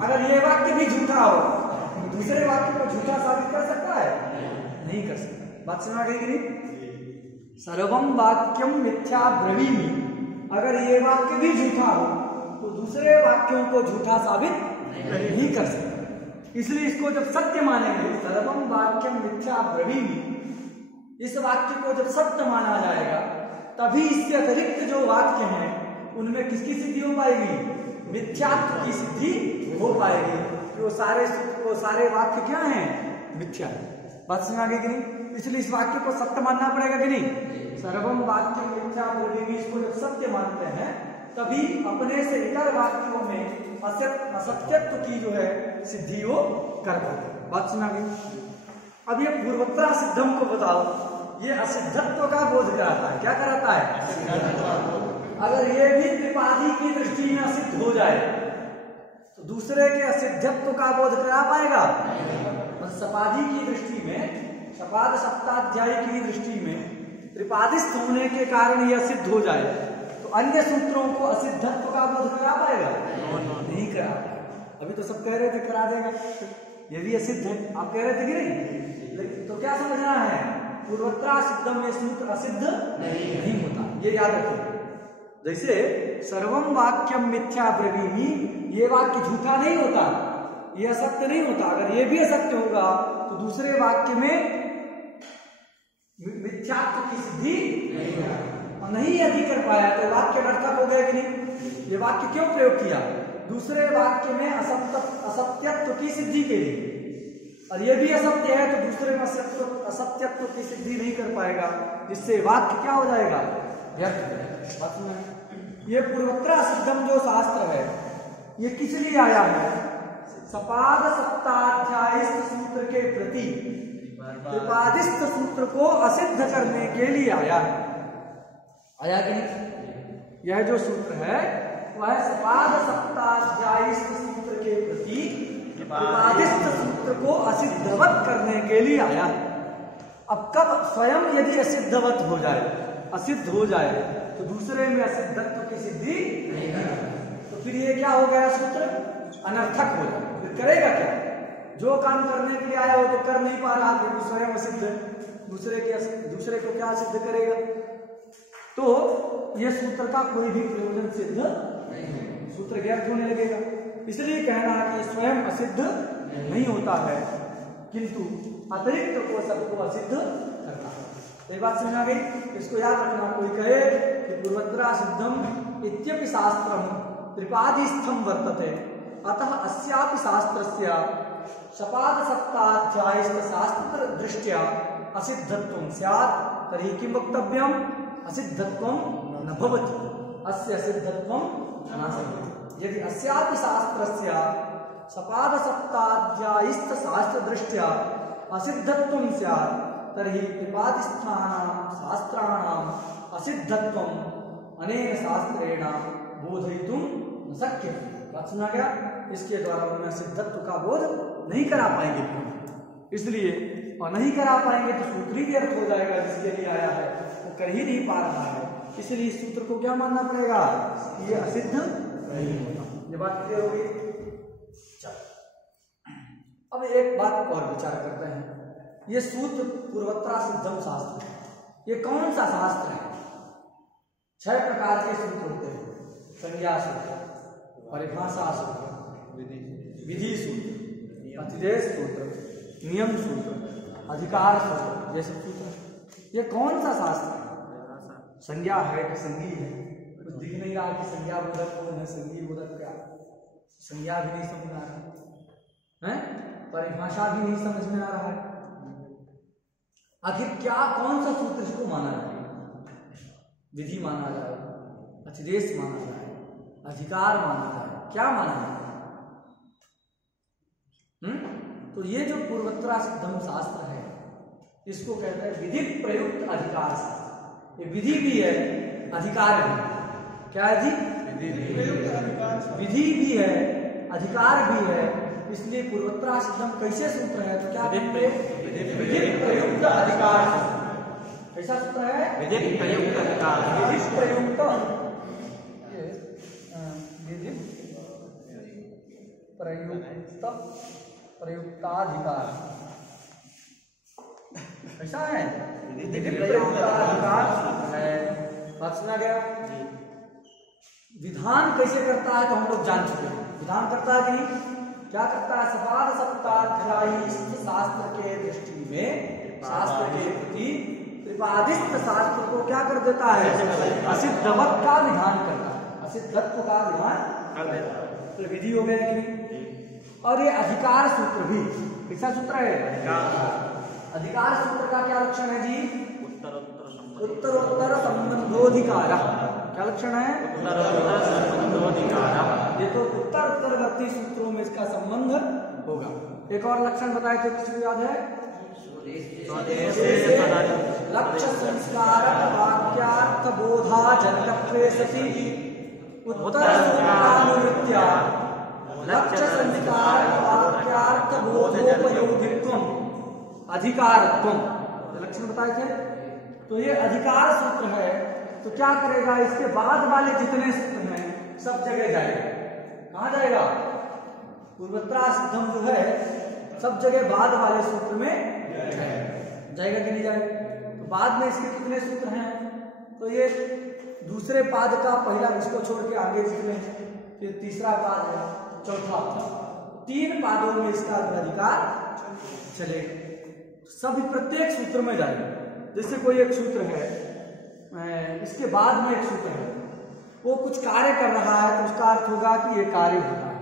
अगर ये वाक्य भी झूठा हो तो दूसरे वाक्य को झूठा साबित कर सकता है? नहीं कर सकता। बात समझ आ गई कि नहीं? सर्वम वाक्यम मिथ्या ब्रवीमि, अगर ये वाक्य भी झूठा हो तो दूसरे वाक्यों को झूठा साबित नहीं कर सकता। इसलिए इसको जब सत्य मानेंगे, सर्वम वाक्यम मिथ्या ब्रवीमि, इस वाक्य को जब सत्य माना जाएगा तभी इसके अतिरिक्त जो वाक्य हैं उनमें किसकी सिद्धि हो पाएगी? मिथ्यात्व की सिद्धि हो पाएगी। वो सारे वाक्य क्या हैं? मिथ्या है। बात समझ आ गई कि नहीं? इसलिए इस वाक्य को सत्य मानना पड़ेगा कि नहीं? सर्वम वाक्य मिथ्या ब्रवीमि, इसको जब सत्य मानते हैं तभी अपने से इतर वाक्यों में असत्यत्व की जो है सिद्धि वो कर पाते। बात समझ आ गई? अब ये पूर्वोत्तरा सिद्धम को बताओ, ये असिद्धत्व का बोध कराता है। क्या कराता है? अगर ये भी त्रिपादी की दृष्टि में असिद्ध हो जाए तो दूसरे के असिद्धत्व का बोध करा पाएगा? सपादी की दृष्टि में, सपाद सप्ताध्यायी की दृष्टि में त्रिपादिस्थ होने के कारण ये असिद्ध हो जाए तो अन्य सूत्रों को असिद्धत्व का बोध करा पाएगा? नहीं करा पाएगा। अभी तो सब कह रहे थे करा देगा, ये भी असिद्ध है, आप कह रहे थे कि नहीं? लेकिन तो क्या समझना है? पूर्वोत्तरा सिद्धम में सूत्र असिद्ध नहीं होता, ये याद रखिए। जैसे सर्वम वाक्यम मिथ्या ब्रवीमि, ये वाक्य झूठा नहीं होता, ये असत्य नहीं होता। अगर ये भी असत्य होगा तो दूसरे वाक्य में मिथ्यात्व की सिद्धि नहीं यदि कर पाया तो वाक्य अर्थक हो गया कि नहीं? ये वाक्य क्यों प्रयोग किया? दूसरे वाक्य में असत्यत्व की सिद्धि के लिए। और ये भी असत्य है तो दूसरे में असत्यत्व की सिद्धि नहीं कर पाएगा, जिससे वाक्य क्या हो जाएगा, व्यर्थ हो जाएगा। ये पूर्वोत्तर सिद्धम जो शास्त्र है ये किस लिए आया है, सपाद सप्ताध्यायस्थ सूत्र के प्रति त्रिपादिस्थ सूत्र को असिद्ध करने के लिए आया कि नहीं। यह जो सूत्र है वह सपाद सप्ताध्यायस्थ सूत्र के प्रति त्रिपादिस्थ सूत्र को असिद्धवत करने के लिए आया। अब कब स्वयं यदि असिद्धवत हो जाए, असिद्ध हो जाए, तो दूसरे में असिद्धत्व की सिद्धि नहीं है, तो फिर ये क्या हो गया, सूत्र अनर्थक हो जाए। फिर करेगा क्या, जो काम करने के लिए आया हो तो कर नहीं पा रहा, क्योंकि स्वयं असिद्ध, दूसरे को क्या सिद्ध करेगा। तो ये सूत्र का कोई भी प्रयोजन सिद्ध नहीं है, सूत्र व्यर्थ होने लगेगा। इसलिए कहना कि स्वयं असिद्ध नहीं होता है, किंतु अतिरिक्त को सबको असिद्ध करता है। तो ये बात समझ आ गई, इसको याद रखना। कोई कहे कि पूर्वोत्तर सिद्धम इत्यपि शास्त्रम त्रिपादिस्थम वर्तते, अतः अस्यापि शास्त्रस्य सपाद सप्ताध्यायस्थ शास्त्र दृष्ट्या असिद्धत्वं स्यात्, तर्हि किं वक्तव्यम्, असिद्धत्वं न भवति, अस्य असिद्धत्वं नास्ति। यदि अस्यापि शास्त्रस्य सपाद सप्ताध्यायस्थ शास्त्र दृष्ट्या असिद्धत्वं स्यात्, तर्हि त्रिपादिस्थानां शास्त्राणाम् असिद्धत्वम् अनेन शास्त्रेण बोधयितुं न शक्यते। बात सुना गया, इसके द्वारा उन्हें सिद्धत्व का बोध नहीं करा पाएंगे, इसलिए और नहीं करा पाएंगे तो सूत्र ही व्यर्थ हो जाएगा, जिसके लिए आया है वो कर ही नहीं पा रहा है। इसलिए इस सूत्र को क्या मानना पड़ेगा, ये असिद्ध नहीं होता। ये बात क्लियर होगी। अब एक बात और विचार करते हैं, ये सूत्र पूर्वोत्तर सिद्धम शास्त्र, ये कौन सा शास्त्र है। 6 प्रकार के सूत्र होते हैं, संज्ञा सूत्र, परिभाषा सूत्र, विधि सूत्र, अतिदेश सूत्र, नियम सूत्र, अधिकार सूत्र, ये सब सूत्र। ये कौन सा शास्त्र है, संज्ञा है कि संगी है, कुछ दिख नहीं रहा कि संज्ञा बोधक कौन है, संगी बोधक क्या, संज्ञा भी नहीं समझ आ रहा है, परिभाषा भी नहीं समझ में आ रहा है। आखिर क्या, कौन सा सूत्र इसको माना जाए, विधि माना जाए, अतिदेश माना जाए, अधिकार माना जाए, क्या माना जाए। तो ये जो पूर्वोत्तर सिद्धम शास्त्र है, इसको कहते हैं विधि प्रयुक्त अधिकार शास्त्र। ये विधि भी है, अधिकार भी है। क्या है जी, विधि भी है, अधिकार भी है। इसलिए पूर्वोत्तर सिद्धम कैसे सूत्र है, तो क्या विधि प्रयुक्त अधिकार। कैसा सूत्र है, विधि प्रयुक्त अधिकार, विधि प्रयुक्त प्रयुक्ताधिकार। ऐसा है, विधि प्रयुक्ताधिकार है। बात सुना गया। विधान कैसे करता है तो हम लोग जान चुके हैं, विधान करता है कि नहीं, क्या करता है, सपाद सप्ताध्यायस्थ शास्त्र के दृष्टि में, शास्त्र के प्रति त्रिपादिस्थ शास्त्र को क्या कर देता है, असिद्धवत का विधान करता है, असिद्धत्व का विधान कर देता है। तो विधि हो गया कि नहीं। और ये अधिकार सूत्र भी, कैसा सूत्र है, अधिकार सूत्र का क्या लक्षण है जी, उत्तरोत्तर संबंधोधिकार। क्या लक्षण है, उत्तरोत्तर संबंधोधिकार। ये तो उत्तरवर्ती सूत्रों में इसका संबंध होगा। एक और लक्षण बताए थे, किसी को याद है, लक्ष्य संस्कार वाक्यार्थ बोधा जनकत्वे सति उत्तर सूत्रानुवृत्त्या लक्ष्य संस्कार वाक्यार्थ बोधोपयोगित्वम अधिकारत्वम, लक्षण बताए थे। तो ये अधिकार सूत्र है, तो क्या करेगा, इसके बाद वाले जितने सूत्र हैं सब जगह जाएगा। कहाँ जाएगा, पूर्वोत्तर सिद्धम जो है सब जगह बाद वाले सूत्र में जाएगा कि नहीं जाएगा। तो बाद में इसके कितने सूत्र हैं, तो ये दूसरे पाद का पहला, इसको छोड़ के आगे जितने, फिर तीसरा पाद है, चौथा, 3 पादों में इसका अधिकार चलेगा। सभी प्रत्येक सूत्र में जाएगा। जैसे कोई एक सूत्र है, इसके बाद में एक सूत्र है, वो कुछ कार्य कर रहा है, तो उसका अर्थ होगा कि ये कार्य होता है।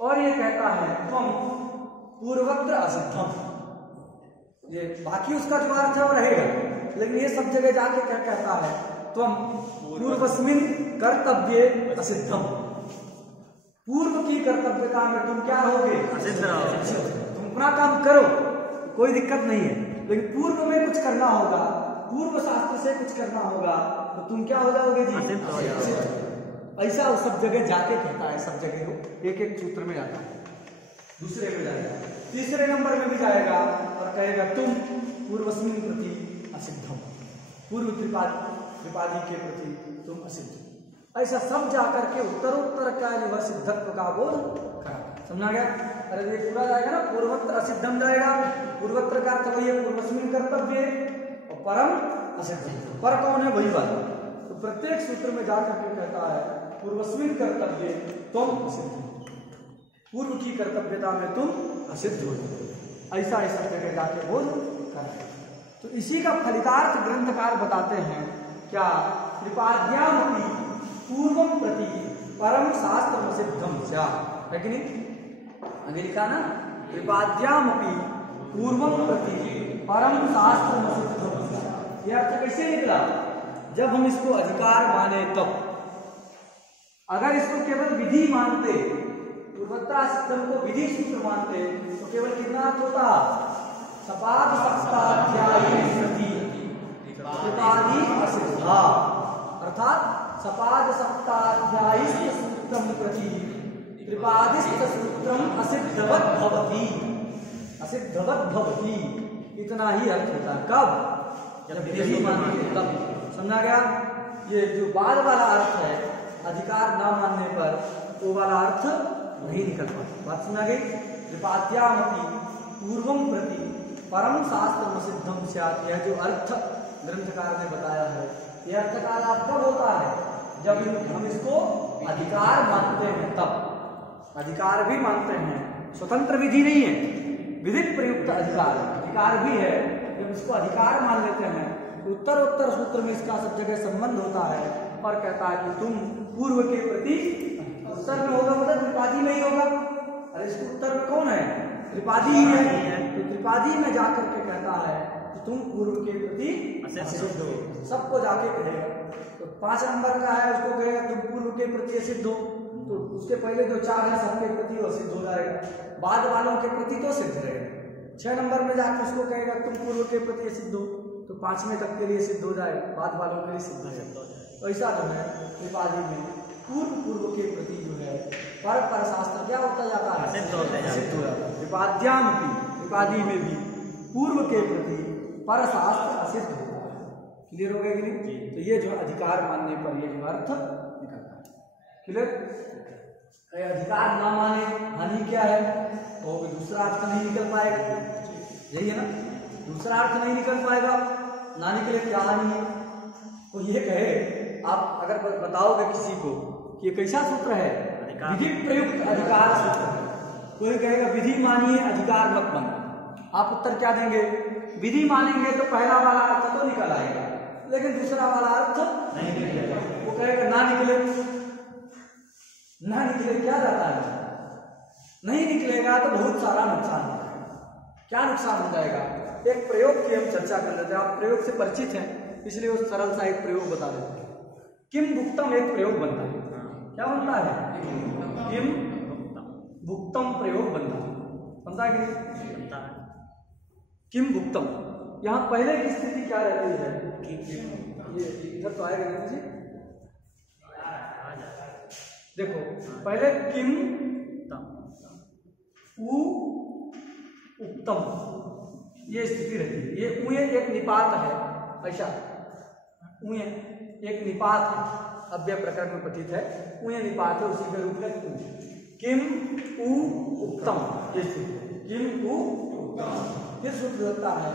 और ये कहता है तुम पूर्वत्र असिद्धम। ये बाकी उसका जो अर्थ है वो रहेगा, लेकिन ये सब जगह जाके क्या कहता है, त्वम पूर्वस्मिन कर्तव्ये असिद्धम, पूर्व की कर्तव्यता में तुम क्या होगे, असिद्ध। तुम अपना काम करो, कोई दिक्कत नहीं है, लेकिन पूर्व में कुछ करना होगा, पूर्व शास्त्र से कुछ करना होगा, तो तुम क्या हो जाओगे जी, असिद्ध। ऐसा वो सब जगह जाके कहता है, सब जगह वो एक एक सूत्र में जाता है, दूसरे में जाएगा, तीसरे नंबर में भी जाएगा और कहेगा तुम पूर्वस्मिन प्रति असिद्धम, पूर्व त्रिपादी के प्रति तुम असिद्ध। ऐसा सब जाकर के उत्तरोत्तर का जो है सिद्धत्व का बोध करा। समझा गया? अरे ये पूरा जाएगा ना, पूर्वत्र असिद्धम जाएगा, पूर्वत्र का अर्थ वही है पूर्वस्मिन कर्तव्य, और परम असिद्धम, पर कौन है, वही बात। तो प्रत्येक सूत्र में जाकर के कहता है पूर्वस्मिन कर्तव्य तुम असिद्ध, पूर्व की कर्तव्यता में तुम असिद्ध हो जाओ, ऐसा ऐसा जगह जाके बोध करा। तो इसी का फलितार्थ ग्रंथकार बताते हैं क्या, त्रिपाद्यामपि पूर्वम प्रति परम शास्त्र सिद्धम स्यात्, है कि नहीं? आगे लिखा ना, त्रिपाद्यामपि पूर्वम प्रति परम शास्त्र सिद्धम स्यात्। यह अर्थ कैसे निकला, जब हम इसको अधिकार माने तब। अगर इसको केवल विधि मानते, पूर्वोत्तर सिद्धम को विधि सूत्र मानते, तो केवल कितना अर्थ होता, सपाद सप्ताध्यायी त्रिपादी असिद्धा, अर्थात सपाद सप्ताध्यायी सूत्रम प्रति त्रिपादिस्थ सूत्रम असिद्धवत भवति, असिद्धवत भवति, इतना ही अर्थ होता है। कब, जब विधि मानते तब। समझा गया? ये जो बाद वाला अर्थ है, अधिकार ना मानने पर वो वाला अर्थ नहीं निकल पाता। बात सुना गई? त्रिपाद्यामपि पूर्वम प्रति परम शास्त्र सिद्धम स्यात्, यह जो अर्थ ग्रंथकार ने बताया है, यह अर्थ का लाभ कब होता है, जब हम इसको अधिकार मानते हैं तब। अधिकार भी मानते हैं, स्वतंत्र विधि नहीं है, विधिक प्रयुक्त अधिकार, अधिकार भी है, जब इसको अधिकार मान लेते हैं, उत्तर सूत्र में इसका सब जगह संबंध होता है और कहता है कि तुम पूर्व के प्रति, उत्तर में होगा मतलब त्रिपादी में ही होगा। अरे इसको उत्तर में कौन है, त्रिपादी ही है, तो त्रिपादी में जाकर के कहता है कि तुम पूर्व के प्रति असिद्ध हो, सबको जाके कहेगा। तो 5 नंबर का है, उसको कहेगा तुम पूर्व के प्रति असिद्ध हो, तो उसके पहले जो 4 है सबके प्रति वो सिद्ध हो जाएगा, बाद वालों के प्रति तो सिद्ध रहेगा। 6 नंबर में जाकर उसको कहेगा तुम पूर्व के प्रति असिद्ध हो, तो 5वें तक के लिए सिद्ध हो जाएगा, बाद वालों के लिए सिद्ध हो जाएगा। तो ऐसा जो है त्रिपादी में पूर्व के प्रति जो है पर शास्त्र क्या होता जाता है, सिद्ध हो जाता है। त्रिपाद्यामपि, त्रिपादी में भी पूर्व के प्रति पर शास्त्र असिद्ध होता है। क्लियर हो गया कि नहीं? तो ये जो अधिकार मानने पर ये जो अर्थ निकलता है। क्लियर? अधिकार ना माने हानि क्या है, तो दूसरा अर्थ नहीं निकल पाएगा, यही है ना, दूसरा अर्थ नहीं निकल पाएगा, ना निकले क्या हानि है। तो ये कहे, आप अगर बताओगे किसी को कि ये कैसा सूत्र है, विधि प्रयुक्त अधिकार सूत्र है, कोई कहेगा विधि मानिए अधिकार मत मानिए, आप उत्तर क्या देंगे, विधि मानेंगे तो पहला वाला अर्थ तो निकल आएगा, लेकिन दूसरा वाला अर्थ नहीं निकलेगा। वो कहेगा ना निकले, ना निकले क्या जाता है, नहीं निकलेगा तो बहुत सारा नुकसान हो जाएगा। क्या नुकसान हो जाएगा, एक प्रयोग की हम चर्चा कर लेते हैं, आप प्रयोग से परिचित हैं इसलिए वो सरल सा एक प्रयोग बता देते हैं। किम भुक्तम एक प्रयोग बनता है, क्या बनता है, किम भुक्तम प्रयोग बनता है कि बनता है। किम भुक्तम, यहाँ पहले की स्थिति क्या रहती है, ये इधर तो आएगा नहीं जी, देखो पहले किम उत्तम, ये स्थिति रहती है। ये उये एक निपात है, ऐसा उये एक निपात है, अव्यय प्रकरण में पठित है, उये निपात है, उसी के रूप में किम उ उत्तम, ये स्थिति किम उ उत्तम। फिर सूत्र होता है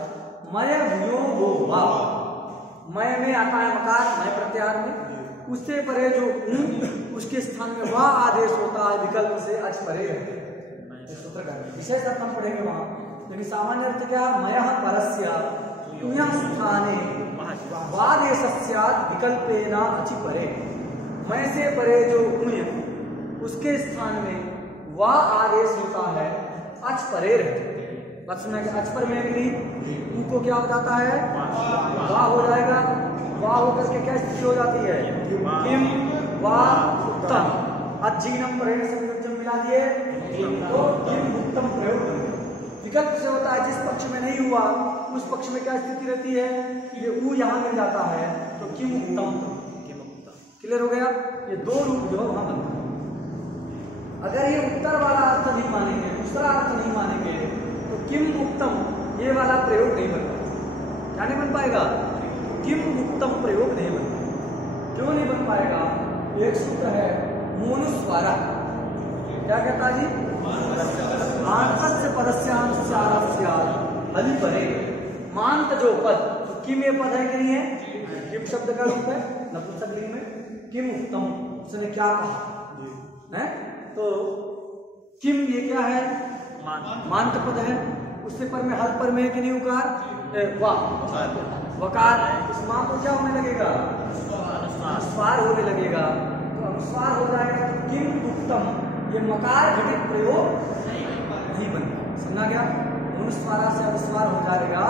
मय भूयो वो वा, मय में आता है मकार, मय प्रत्याहार में, उससे परे जो उसके स्थान में वाह आदेश होता है विकल्प से अच परे रहते हैं। सूत्र का विशेष अर्थ हम पढ़ेंगे वहां, लेकिन सामान्य अर्थ क्या, मय परस्य स्थाने वादेशस्य विकल्पेना अचि परे, मय से परे जो उसके स्थान में वाह आदेश होता है अच परे रहते। बात सुना कि अच पर में भी ऊ को क्या हो जाता है, वाह हो जाएगा। वाह होकर के क्या स्थिति हो जाती है, किम वाह उत्तम। अजीनम परे से जब मिला दिए तो किम उत्तम प्रयोग। विकल्प से होता है जिस पक्ष में नहीं हुआ उस पक्ष में क्या स्थिति रहती है, ये ऊ यहाँ मिल जाता है तो किम उत्तम। क्लियर हो गया। ये दो रूप जो वहां बनता है। अगर ये उत्तर वाला अर्थ नहीं मानेंगे, दूसरा अर्थ नहीं मानेंगे तो किम उत्तम ये वाला प्रयोग नहीं बन पाएगा। क्या नहीं बन पाएगा, किम उत्तम प्रयोग नहीं बन पाएगा। क्यों नहीं बन पाएगा, एक सूत्र है मोनुस्वारा। क्या कहता जी, मांतस्य पदस्यानुस्यारस्य हलि परे। मांत जो पद, तो किम ये पद है कि नहीं है, किम शब्द का रूप है नपुंसकलिंग में। किम उत्तम उसने क्या कहा है, तो किम ये क्या है, मांत पद है। उससे पर में हल पर में कि नहीं उकार वाह वकार। इस मां को क्या होने लगेगा, अनुस्वार होने लगेगा। तो अनुस्वार हो जाएगा तो किम उत्तम ये मकार घटित प्रयोग नहीं बनता। समझा गया। अनुस्वारा से अनुस्वार हो जाएगा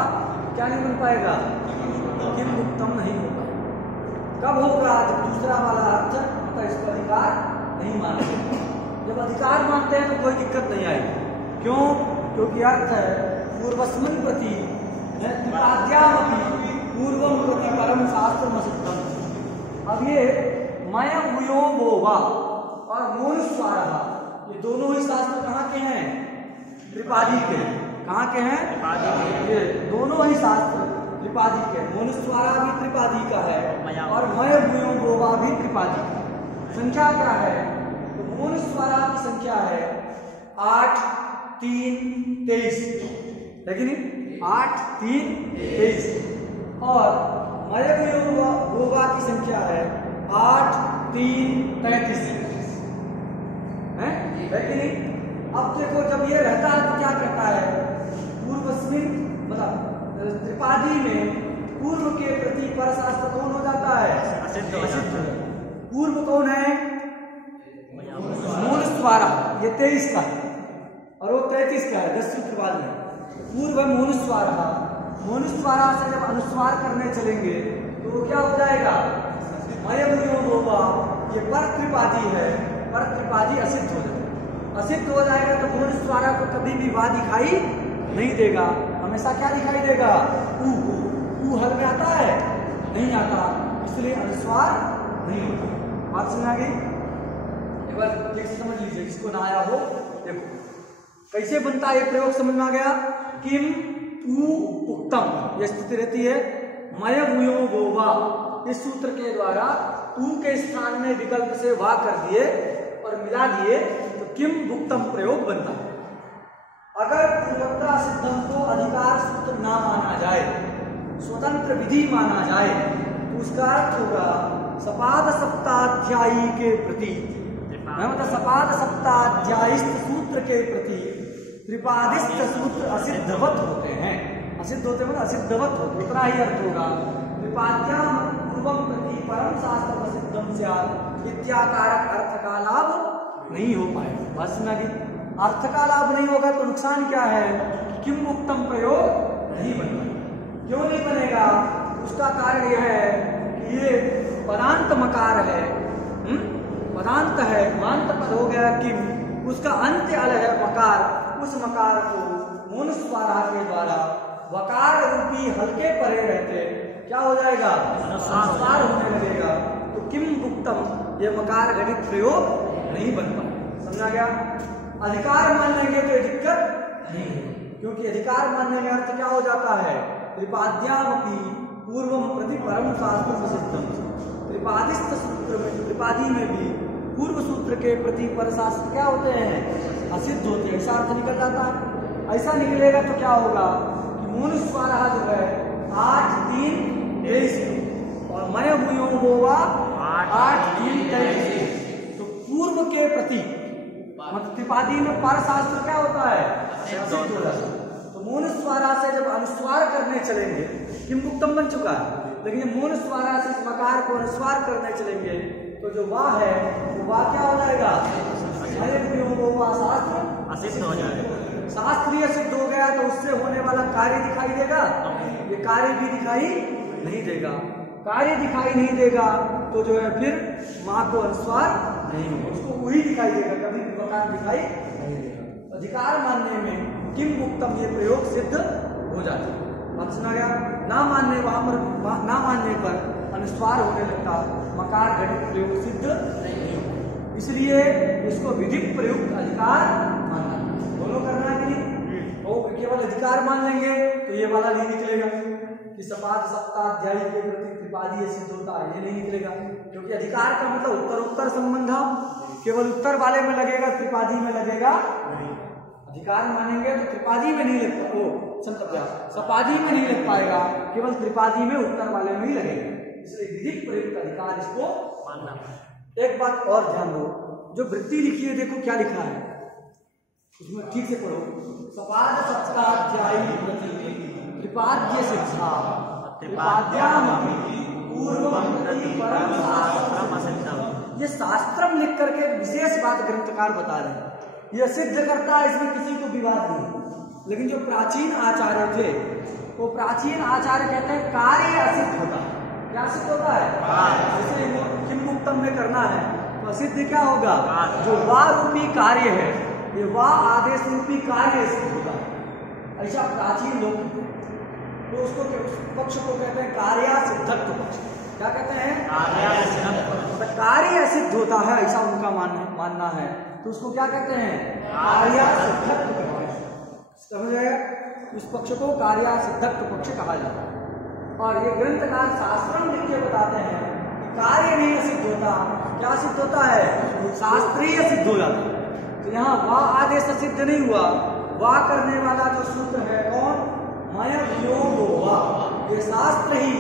क्या नहीं बन पाएगा, किम उत्तम नहीं हो पाएगा। कब होगा, जब दूसरा वाला अर्थ मतलब इसको अधिकार नहीं मानेंगे। जब अधिकार मानते हैं तो कोई दिक्कत नहीं आएगी। क्यों, क्योंकि अर्थ है पूर्वस्मिन् प्रति त्रिपाद्यामपि पूर्वम प्रति परम शास्त्रम सिद्धम। अब ये मय उयो वो वा और मोनुस्वारा ये दोनों ही शास्त्र कहाँ के हैं, त्रिपादी के। कहाँ के हैं, ये दोनों ही शास्त्र त्रिपादी के। मोनुस्वारा भी त्रिपादी का है और मय उयो वो वा भी त्रिपादी का। संख्या क्या है, तो मोनुस्वारा की संख्या है 8 3 23 है कि नहीं, 8 3 23। और मय उयो वो वा की संख्या है 8 3 33 है कि नहीं। अब देखो जब ये रहता है तो क्या कहता है, पूर्वस्मिन् मतलब त्रिपादी में पूर्व के प्रति परशास्त्र कौन हो जाता है, असिद्ध। पूर्व कौन है, मोनुस्वारा, ये 23 का है और वो 33 का है 10 सूत्र बाद में। पूर्व मोनुस्वारा, मोनुस्वारा से जब अनुस्वार करने चलेंगे तो वो क्या हो जाएगा, मयमुयो होगा। ये पर त्रिपादी है, पर त्रिपादी असिद्ध हो जाएगा। असिद्ध हो जाएगा तो मोनुस्वारा को कभी भी वाह दिखाई नहीं देगा, हमेशा क्या दिखाई देगा, ऊ हल में आता है, नहीं आता, इसलिए अनुस्वार नहीं होता। बात समझ आ गई। एक बार ठीक से समझ लीजिए, जिसको ना आया हो देखो कैसे बनता है ये प्रयोग, समझ में आ गया। किम ऊ उक्तम ये स्थिति रहती है, मय उयो वो वा इस सूत्र के द्वारा ऊ के स्थान में विकल्प से वाह कर दिए और मिला दिए तो किम भुक्तम प्रयोग बनता है। अगर पूर्वोत्तर सिद्धम को अधिकार सूत्र ना माना जाए, स्वतंत्र विधि माना जाए तो उसका अर्थ होगा सपाद सप्ताध्यायी के प्रति, मतलब सपाद सप्ताध्यायिस्त सूत्र के प्रति त्रिपादिस्त सूत्र असिद्धवत होते हैं। असिद्ध होते मतलब असिद्धवत होते, इतना ही अर्थ होगा। त्रिपाद्याम पूर्वम प्रति परम शास्त्र प्रसिद्धम स्यात् इत्याकारक अर्थ का लाभ नहीं हो पाएगा। बात सुना कि अर्थ का लाभ नहीं होगा तो नुकसान क्या है, किम उत्तम प्रयोग नहीं बनेगा। क्यों नहीं बनेगा, उसका कारण यह है कि ये पदांत मकार है, पदांत है, मांत पद हो गया किम, उसका अंत्य अल है मकार। उस मकार को मोनुस्वारा के द्वारा वकार रूपी हल्के परे रहते क्या हो जाएगा, अनुस्वार होने लगेगा। तो किम भुक्तम ये मकार घटित प्रयोग नहीं बन पाए। समझा गया। अधिकार मान लेंगे तो दिक्कत नहीं है, क्योंकि अधिकार मानने में अर्थ क्या हो जाता है, त्रिपाद्यामपि पूर्वम प्रति परम शास्त्र प्रसिद्धम। त्रिपादिस्त सूत्र में, त्रिपादी में भी पूर्व सूत्र के प्रति पर शास्त्र क्या होते हैं, असिद्ध होते हैं। ऐसा अर्थ निकल जाता है। ऐसा निकलेगा तो क्या होगा कि मोनुस्वारा जो है 8 3 23 और मय हुयो होगा 8 3 23। तो पूर्व के प्रति मतलब त्रिपादी में पर शास्त्र क्या होता है, असिद्ध हो जाता है। तो मोनुस्वारा से जब अनुस्वार करने चलेंगे, किम भुक्तम बन चुका है, लेकिन मोनुस्वारा से इस मकार को अनुस्वार करने चलेंगे तो जो वाह है वो वाह क्या हो जाएगा, शास्त्र असिद्ध हो जाएगा। शास्त्रीय सिद्ध हो गया तो उससे होने वाला कार्य दिखाई देगा, ये कार्य भी दिखाई नहीं देगा। कार्य दिखाई नहीं देगा तो जो है फिर माँ को अनुस्वार नहीं होगा, उसको वही दिखाई देगा, कभी भी मकान दिखाई नहीं देगा। अधिकार मानने में किम मुक्तम ये प्रयोग सिद्ध हो जाता है। बात सुना गया? ना मानने ना मानने पर अनुस्वार होने लगता, मकार घटित प्रयोग सिद्ध नहीं होगा। इसलिए इसको विधिक प्रयुक्त अधिकार मानना, दोनों करना है कि नहीं। और केवल अधिकार मान लेंगे तो ये वाला नहीं निकलेगा कि सपाद सप्ताध्यायी के प्रति त्रिपादी सिद्ध होता है, ये नहीं निकलेगा, क्योंकि अधिकार का मतलब उत्तरोत्तर संबंध केवल उत्तर वाले में लगेगा, त्रिपादी में लगेगा नहीं। अधिकार मानेंगे तो त्रिपादी में नहीं लग पाएगा, सपादी में नहीं लग पाएगा, केवल त्रिपादी में उत्तर वाले में ही लगेगा। इसलिए विधिक प्रयुक्त अधिकार इसको मानना है। एक बात और ध्यान दो, जो वृत्ति लिखी है देखो क्या लिखा है उसमें, ठीक से पढ़ो। सपाद सप्ताध्यायी त्रिपाद्य शिक्षा ये शास्त्रम लिख करके विशेष बात ग्रंथकार बता रहे हैं, यह सिद्ध करता है, इसमें किसी को विवाद नहीं। लेकिन जो प्राचीन आचार्य थे वो प्राचीन आचार्य कहते हैं कार्य असिद्ध होता है। क्या सिद्ध होता है? जैसे किम मुक्तम में करना है तो असिद्ध क्या होगा? जो वा रूपी कार्य है, ये वा आदेश रूपी कार्य सिद्ध होता है। ऐसा प्राचीन लोग तो उसको पक्ष को कहते हैं कार्य सिद्धत्व पक्ष। क्या कहते हैं? कार्य सिद्ध होता है, ऐसा उनका मानना है, तो उसको क्या कहते हैं? कार्य सिद्धत्व पक्ष। समझ आएगा? इस पक्ष को कार्य सिद्धत्व पक्ष कहा जाता है। और ये ग्रंथकार शास्त्रम लिख के बताते हैं कि कार्य नहीं सिद्ध होता, क्या सिद्ध होता है? शास्त्रीय सिद्ध हो जाता है। तो यहाँ वा आदेश सिद्ध नहीं हुआ, वा करने वाला जो सूत्र है कौन? मय योग वा, ये शास्त्र ही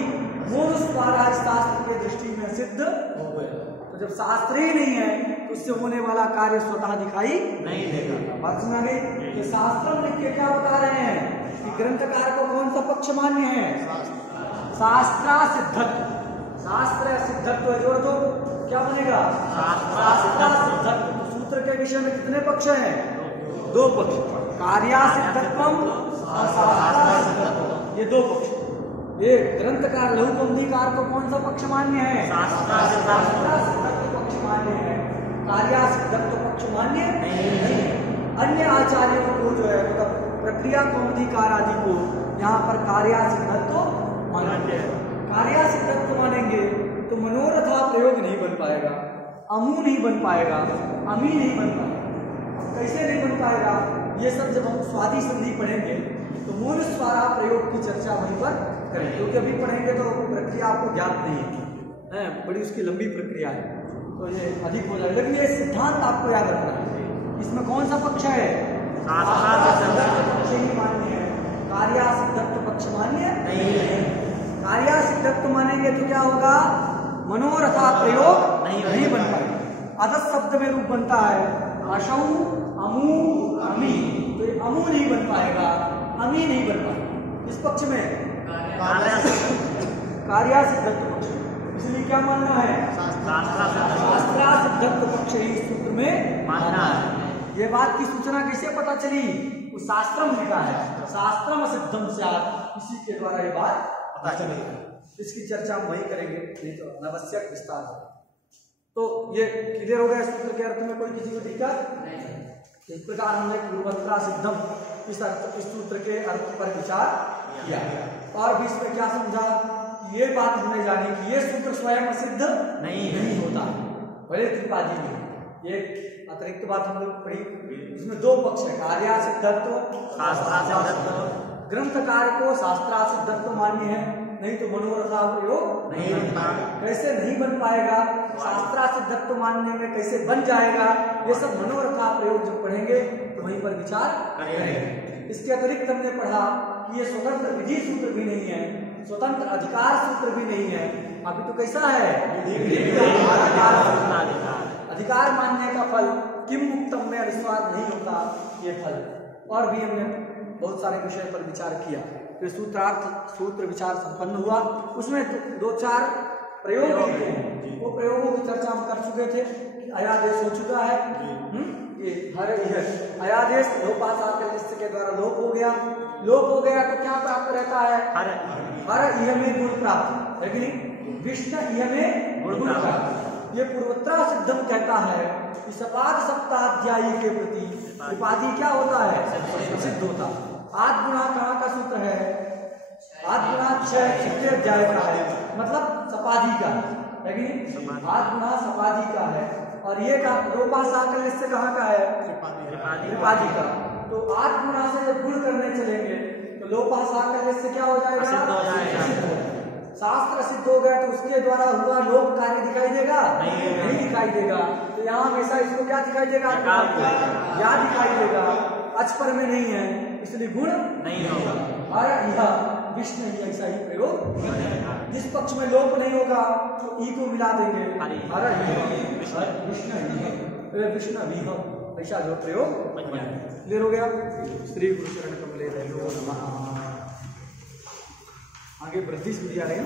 मूल द्वारा इस शास्त्र के दृष्टि में सिद्ध हो गया। तो जब शास्त्र ही नहीं है तो उससे होने वाला कार्य स्वतः दिखाई नहीं देगा। बात सुना गई? तो शास्त्र लिख के क्या बता रहे हैं कि ग्रंथकार को कौन सा पक्ष मान्य है? शास्त्रा सिद्धत्व। शास्त्र सिद्धत्व जोड़ दो, क्या बनेगा? शास्त्रा सिद्धत्व। सूत्र के विषय में कितने पक्ष हैं? दो पक्ष, कार्या सिद्धत्वम और शास्त्रा सिद्धत्वम, ये दो पक्ष। ये ग्रंथकार लघुपंथीकार को कौन सा पक्ष मान्य है? शास्त्रा सिद्धत्व पक्ष मान्य है, कार्या सिद्धत्व पक्ष मान्य नहीं। अन्य आचार्यों को जो है मतलब प्रक्रिया कौमुदीकार आदि को यहाँ पर कार्या सिद्धत्व मानेंगे। कार्या सिद्धत्व मानेंगे तो मनोरथा प्रयोग नहीं बन पाएगा, अमू नहीं बन पाएगा, अमी नहीं बन पाएगा। अब कैसे नहीं बन पाएगा? ये सब जब हम स्वादी संधि पढ़ेंगे तो मूल स्वारा प्रयोग की चर्चा वहीं पर करेंगे, क्योंकि अभी पढ़ेंगे तो प्रक्रिया आपको ज्ञात नहीं है, बड़ी उसकी लंबी प्रक्रिया है, तो ये अधिक हो जाएगा। लेकिन ये सिद्धांत आपको याद रखना है। इसमें कौन सा पक्ष है? पक्ष ही मान्य है, कार्या सिद्धत्व पक्ष मान्य नहीं है। कार्या सिद्धत्व मानेंगे तो क्या होगा? मनोरथा प्रयोग नहीं बन पाएगा। अदस शब्द में रूप बनता है अशौ अमू अमी, तो ये अमू नहीं बन पाएगा, अमी नहीं बन पाएगा। इस पक्ष में कार्या सिद्धत्व पक्ष, इसलिए क्या मानना है? शास्त्रा सिद्धत्व पक्ष ही सूत्र में मानना है। ये बात की सूचना कैसे पता चली? वो शास्त्रम लिखा है, शास्त्रम सिद्धम स्यात्, इसी के द्वारा ये बात पता चलेगी। इसकी चर्चा हम वही करेंगे, नहीं तो अनावश्यक विस्तार है। तो ये क्लियर हो गया सूत्र के अर्थ में, कोई किसी को दिक्कत नहीं। इस प्रकार हमने पूर्वत्रा सिद्धम इस सूत्र के अर्थ पर विचार किया। और भी इसमें क्या समझा? ये बात हमने जानी कि ये सूत्र स्वयं सिद्ध नहीं होता, भले त्रिपादी में। ये अतिरिक्त बात हम लोग पढ़ी, इसमें दो पक्ष है, कार्या सिद्धत्व, शास्त्रा सिद्धत्व। ग्रंथकार को शास्त्रा सिद्धत्व मान्य है, नहीं तो मनोरथा प्रयोग नहीं बनता। कैसे नहीं बन पाएगा? शास्त्रा सिद्धत्व मानने में कैसे बन जाएगा? ये सब मनोरथा प्रयोग जब पढ़ेंगे तो वहीं पर विचार करेंगे। इसके अतिरिक्त हमने पढ़ा कि ये स्वतंत्र विधि सूत्र भी नहीं है, स्वतंत्र अधिकार सूत्र भी नहीं है, अभी तो कैसा है? अधिकार मानने का फल किम मुक्तम में अनुस्वार नहीं होता, ये फल। और भी हमने बहुत सारे विषय पर विचार किया। फिर सूत्रार्थ सूत्र विचार संपन्न हुआ, उसमें दो चार प्रयोग लिखे हैं, वो प्रयोगों की चर्चा हम कर चुके थे। अयादेश हो चुका है, हर यह अयादेश लोपास आकलिष्ट के द्वारा लोप हो गया। लोप हो गया तो क्या प्राप्त रहता है? हर यह में गुण प्राप्त है कि नहीं? विष्णु यह में गुण प्राप्त। ये पूर्वोत्तर सिद्धम कहता है कि सपाद सप्ताध्यायी के प्रति उपाधि क्या होता है? सिद्ध होता। आठ गुणा कहाँ का सूत्र है? आठ गुणा 6 अध्याय का है, मतलब सपादी का है कि नहीं? आठ गुणा सपादी का है। और ये का लोपा साकल्य से कहाँ का है? त्रिपादी का। तो 8 गुणा से जब गुण करने चलेंगे तो लोपा साकल्य से क्या हो जाएगा? शास्त्र सिद्ध हो गया तो उसके द्वारा हुआ लोप कार्य दिखाई देगा? नहीं दिखाई देगा। तो यहाँ हमेशा इसको क्या दिखाई देगा? या दिखाई देगा। अचपर में नहीं है इसलिए गुण नहीं होगा। और यह विष्णु ही ऐसा ही प्रयोग। जिस पक्ष में लोप नहीं होगा तो ई को मिला देंगे। विष्णु भी ऐसा जो प्रयोग क्लियर हो गया। श्री गुरु शरण कमले नमः। आगे वृद्धि विधि आ रही है।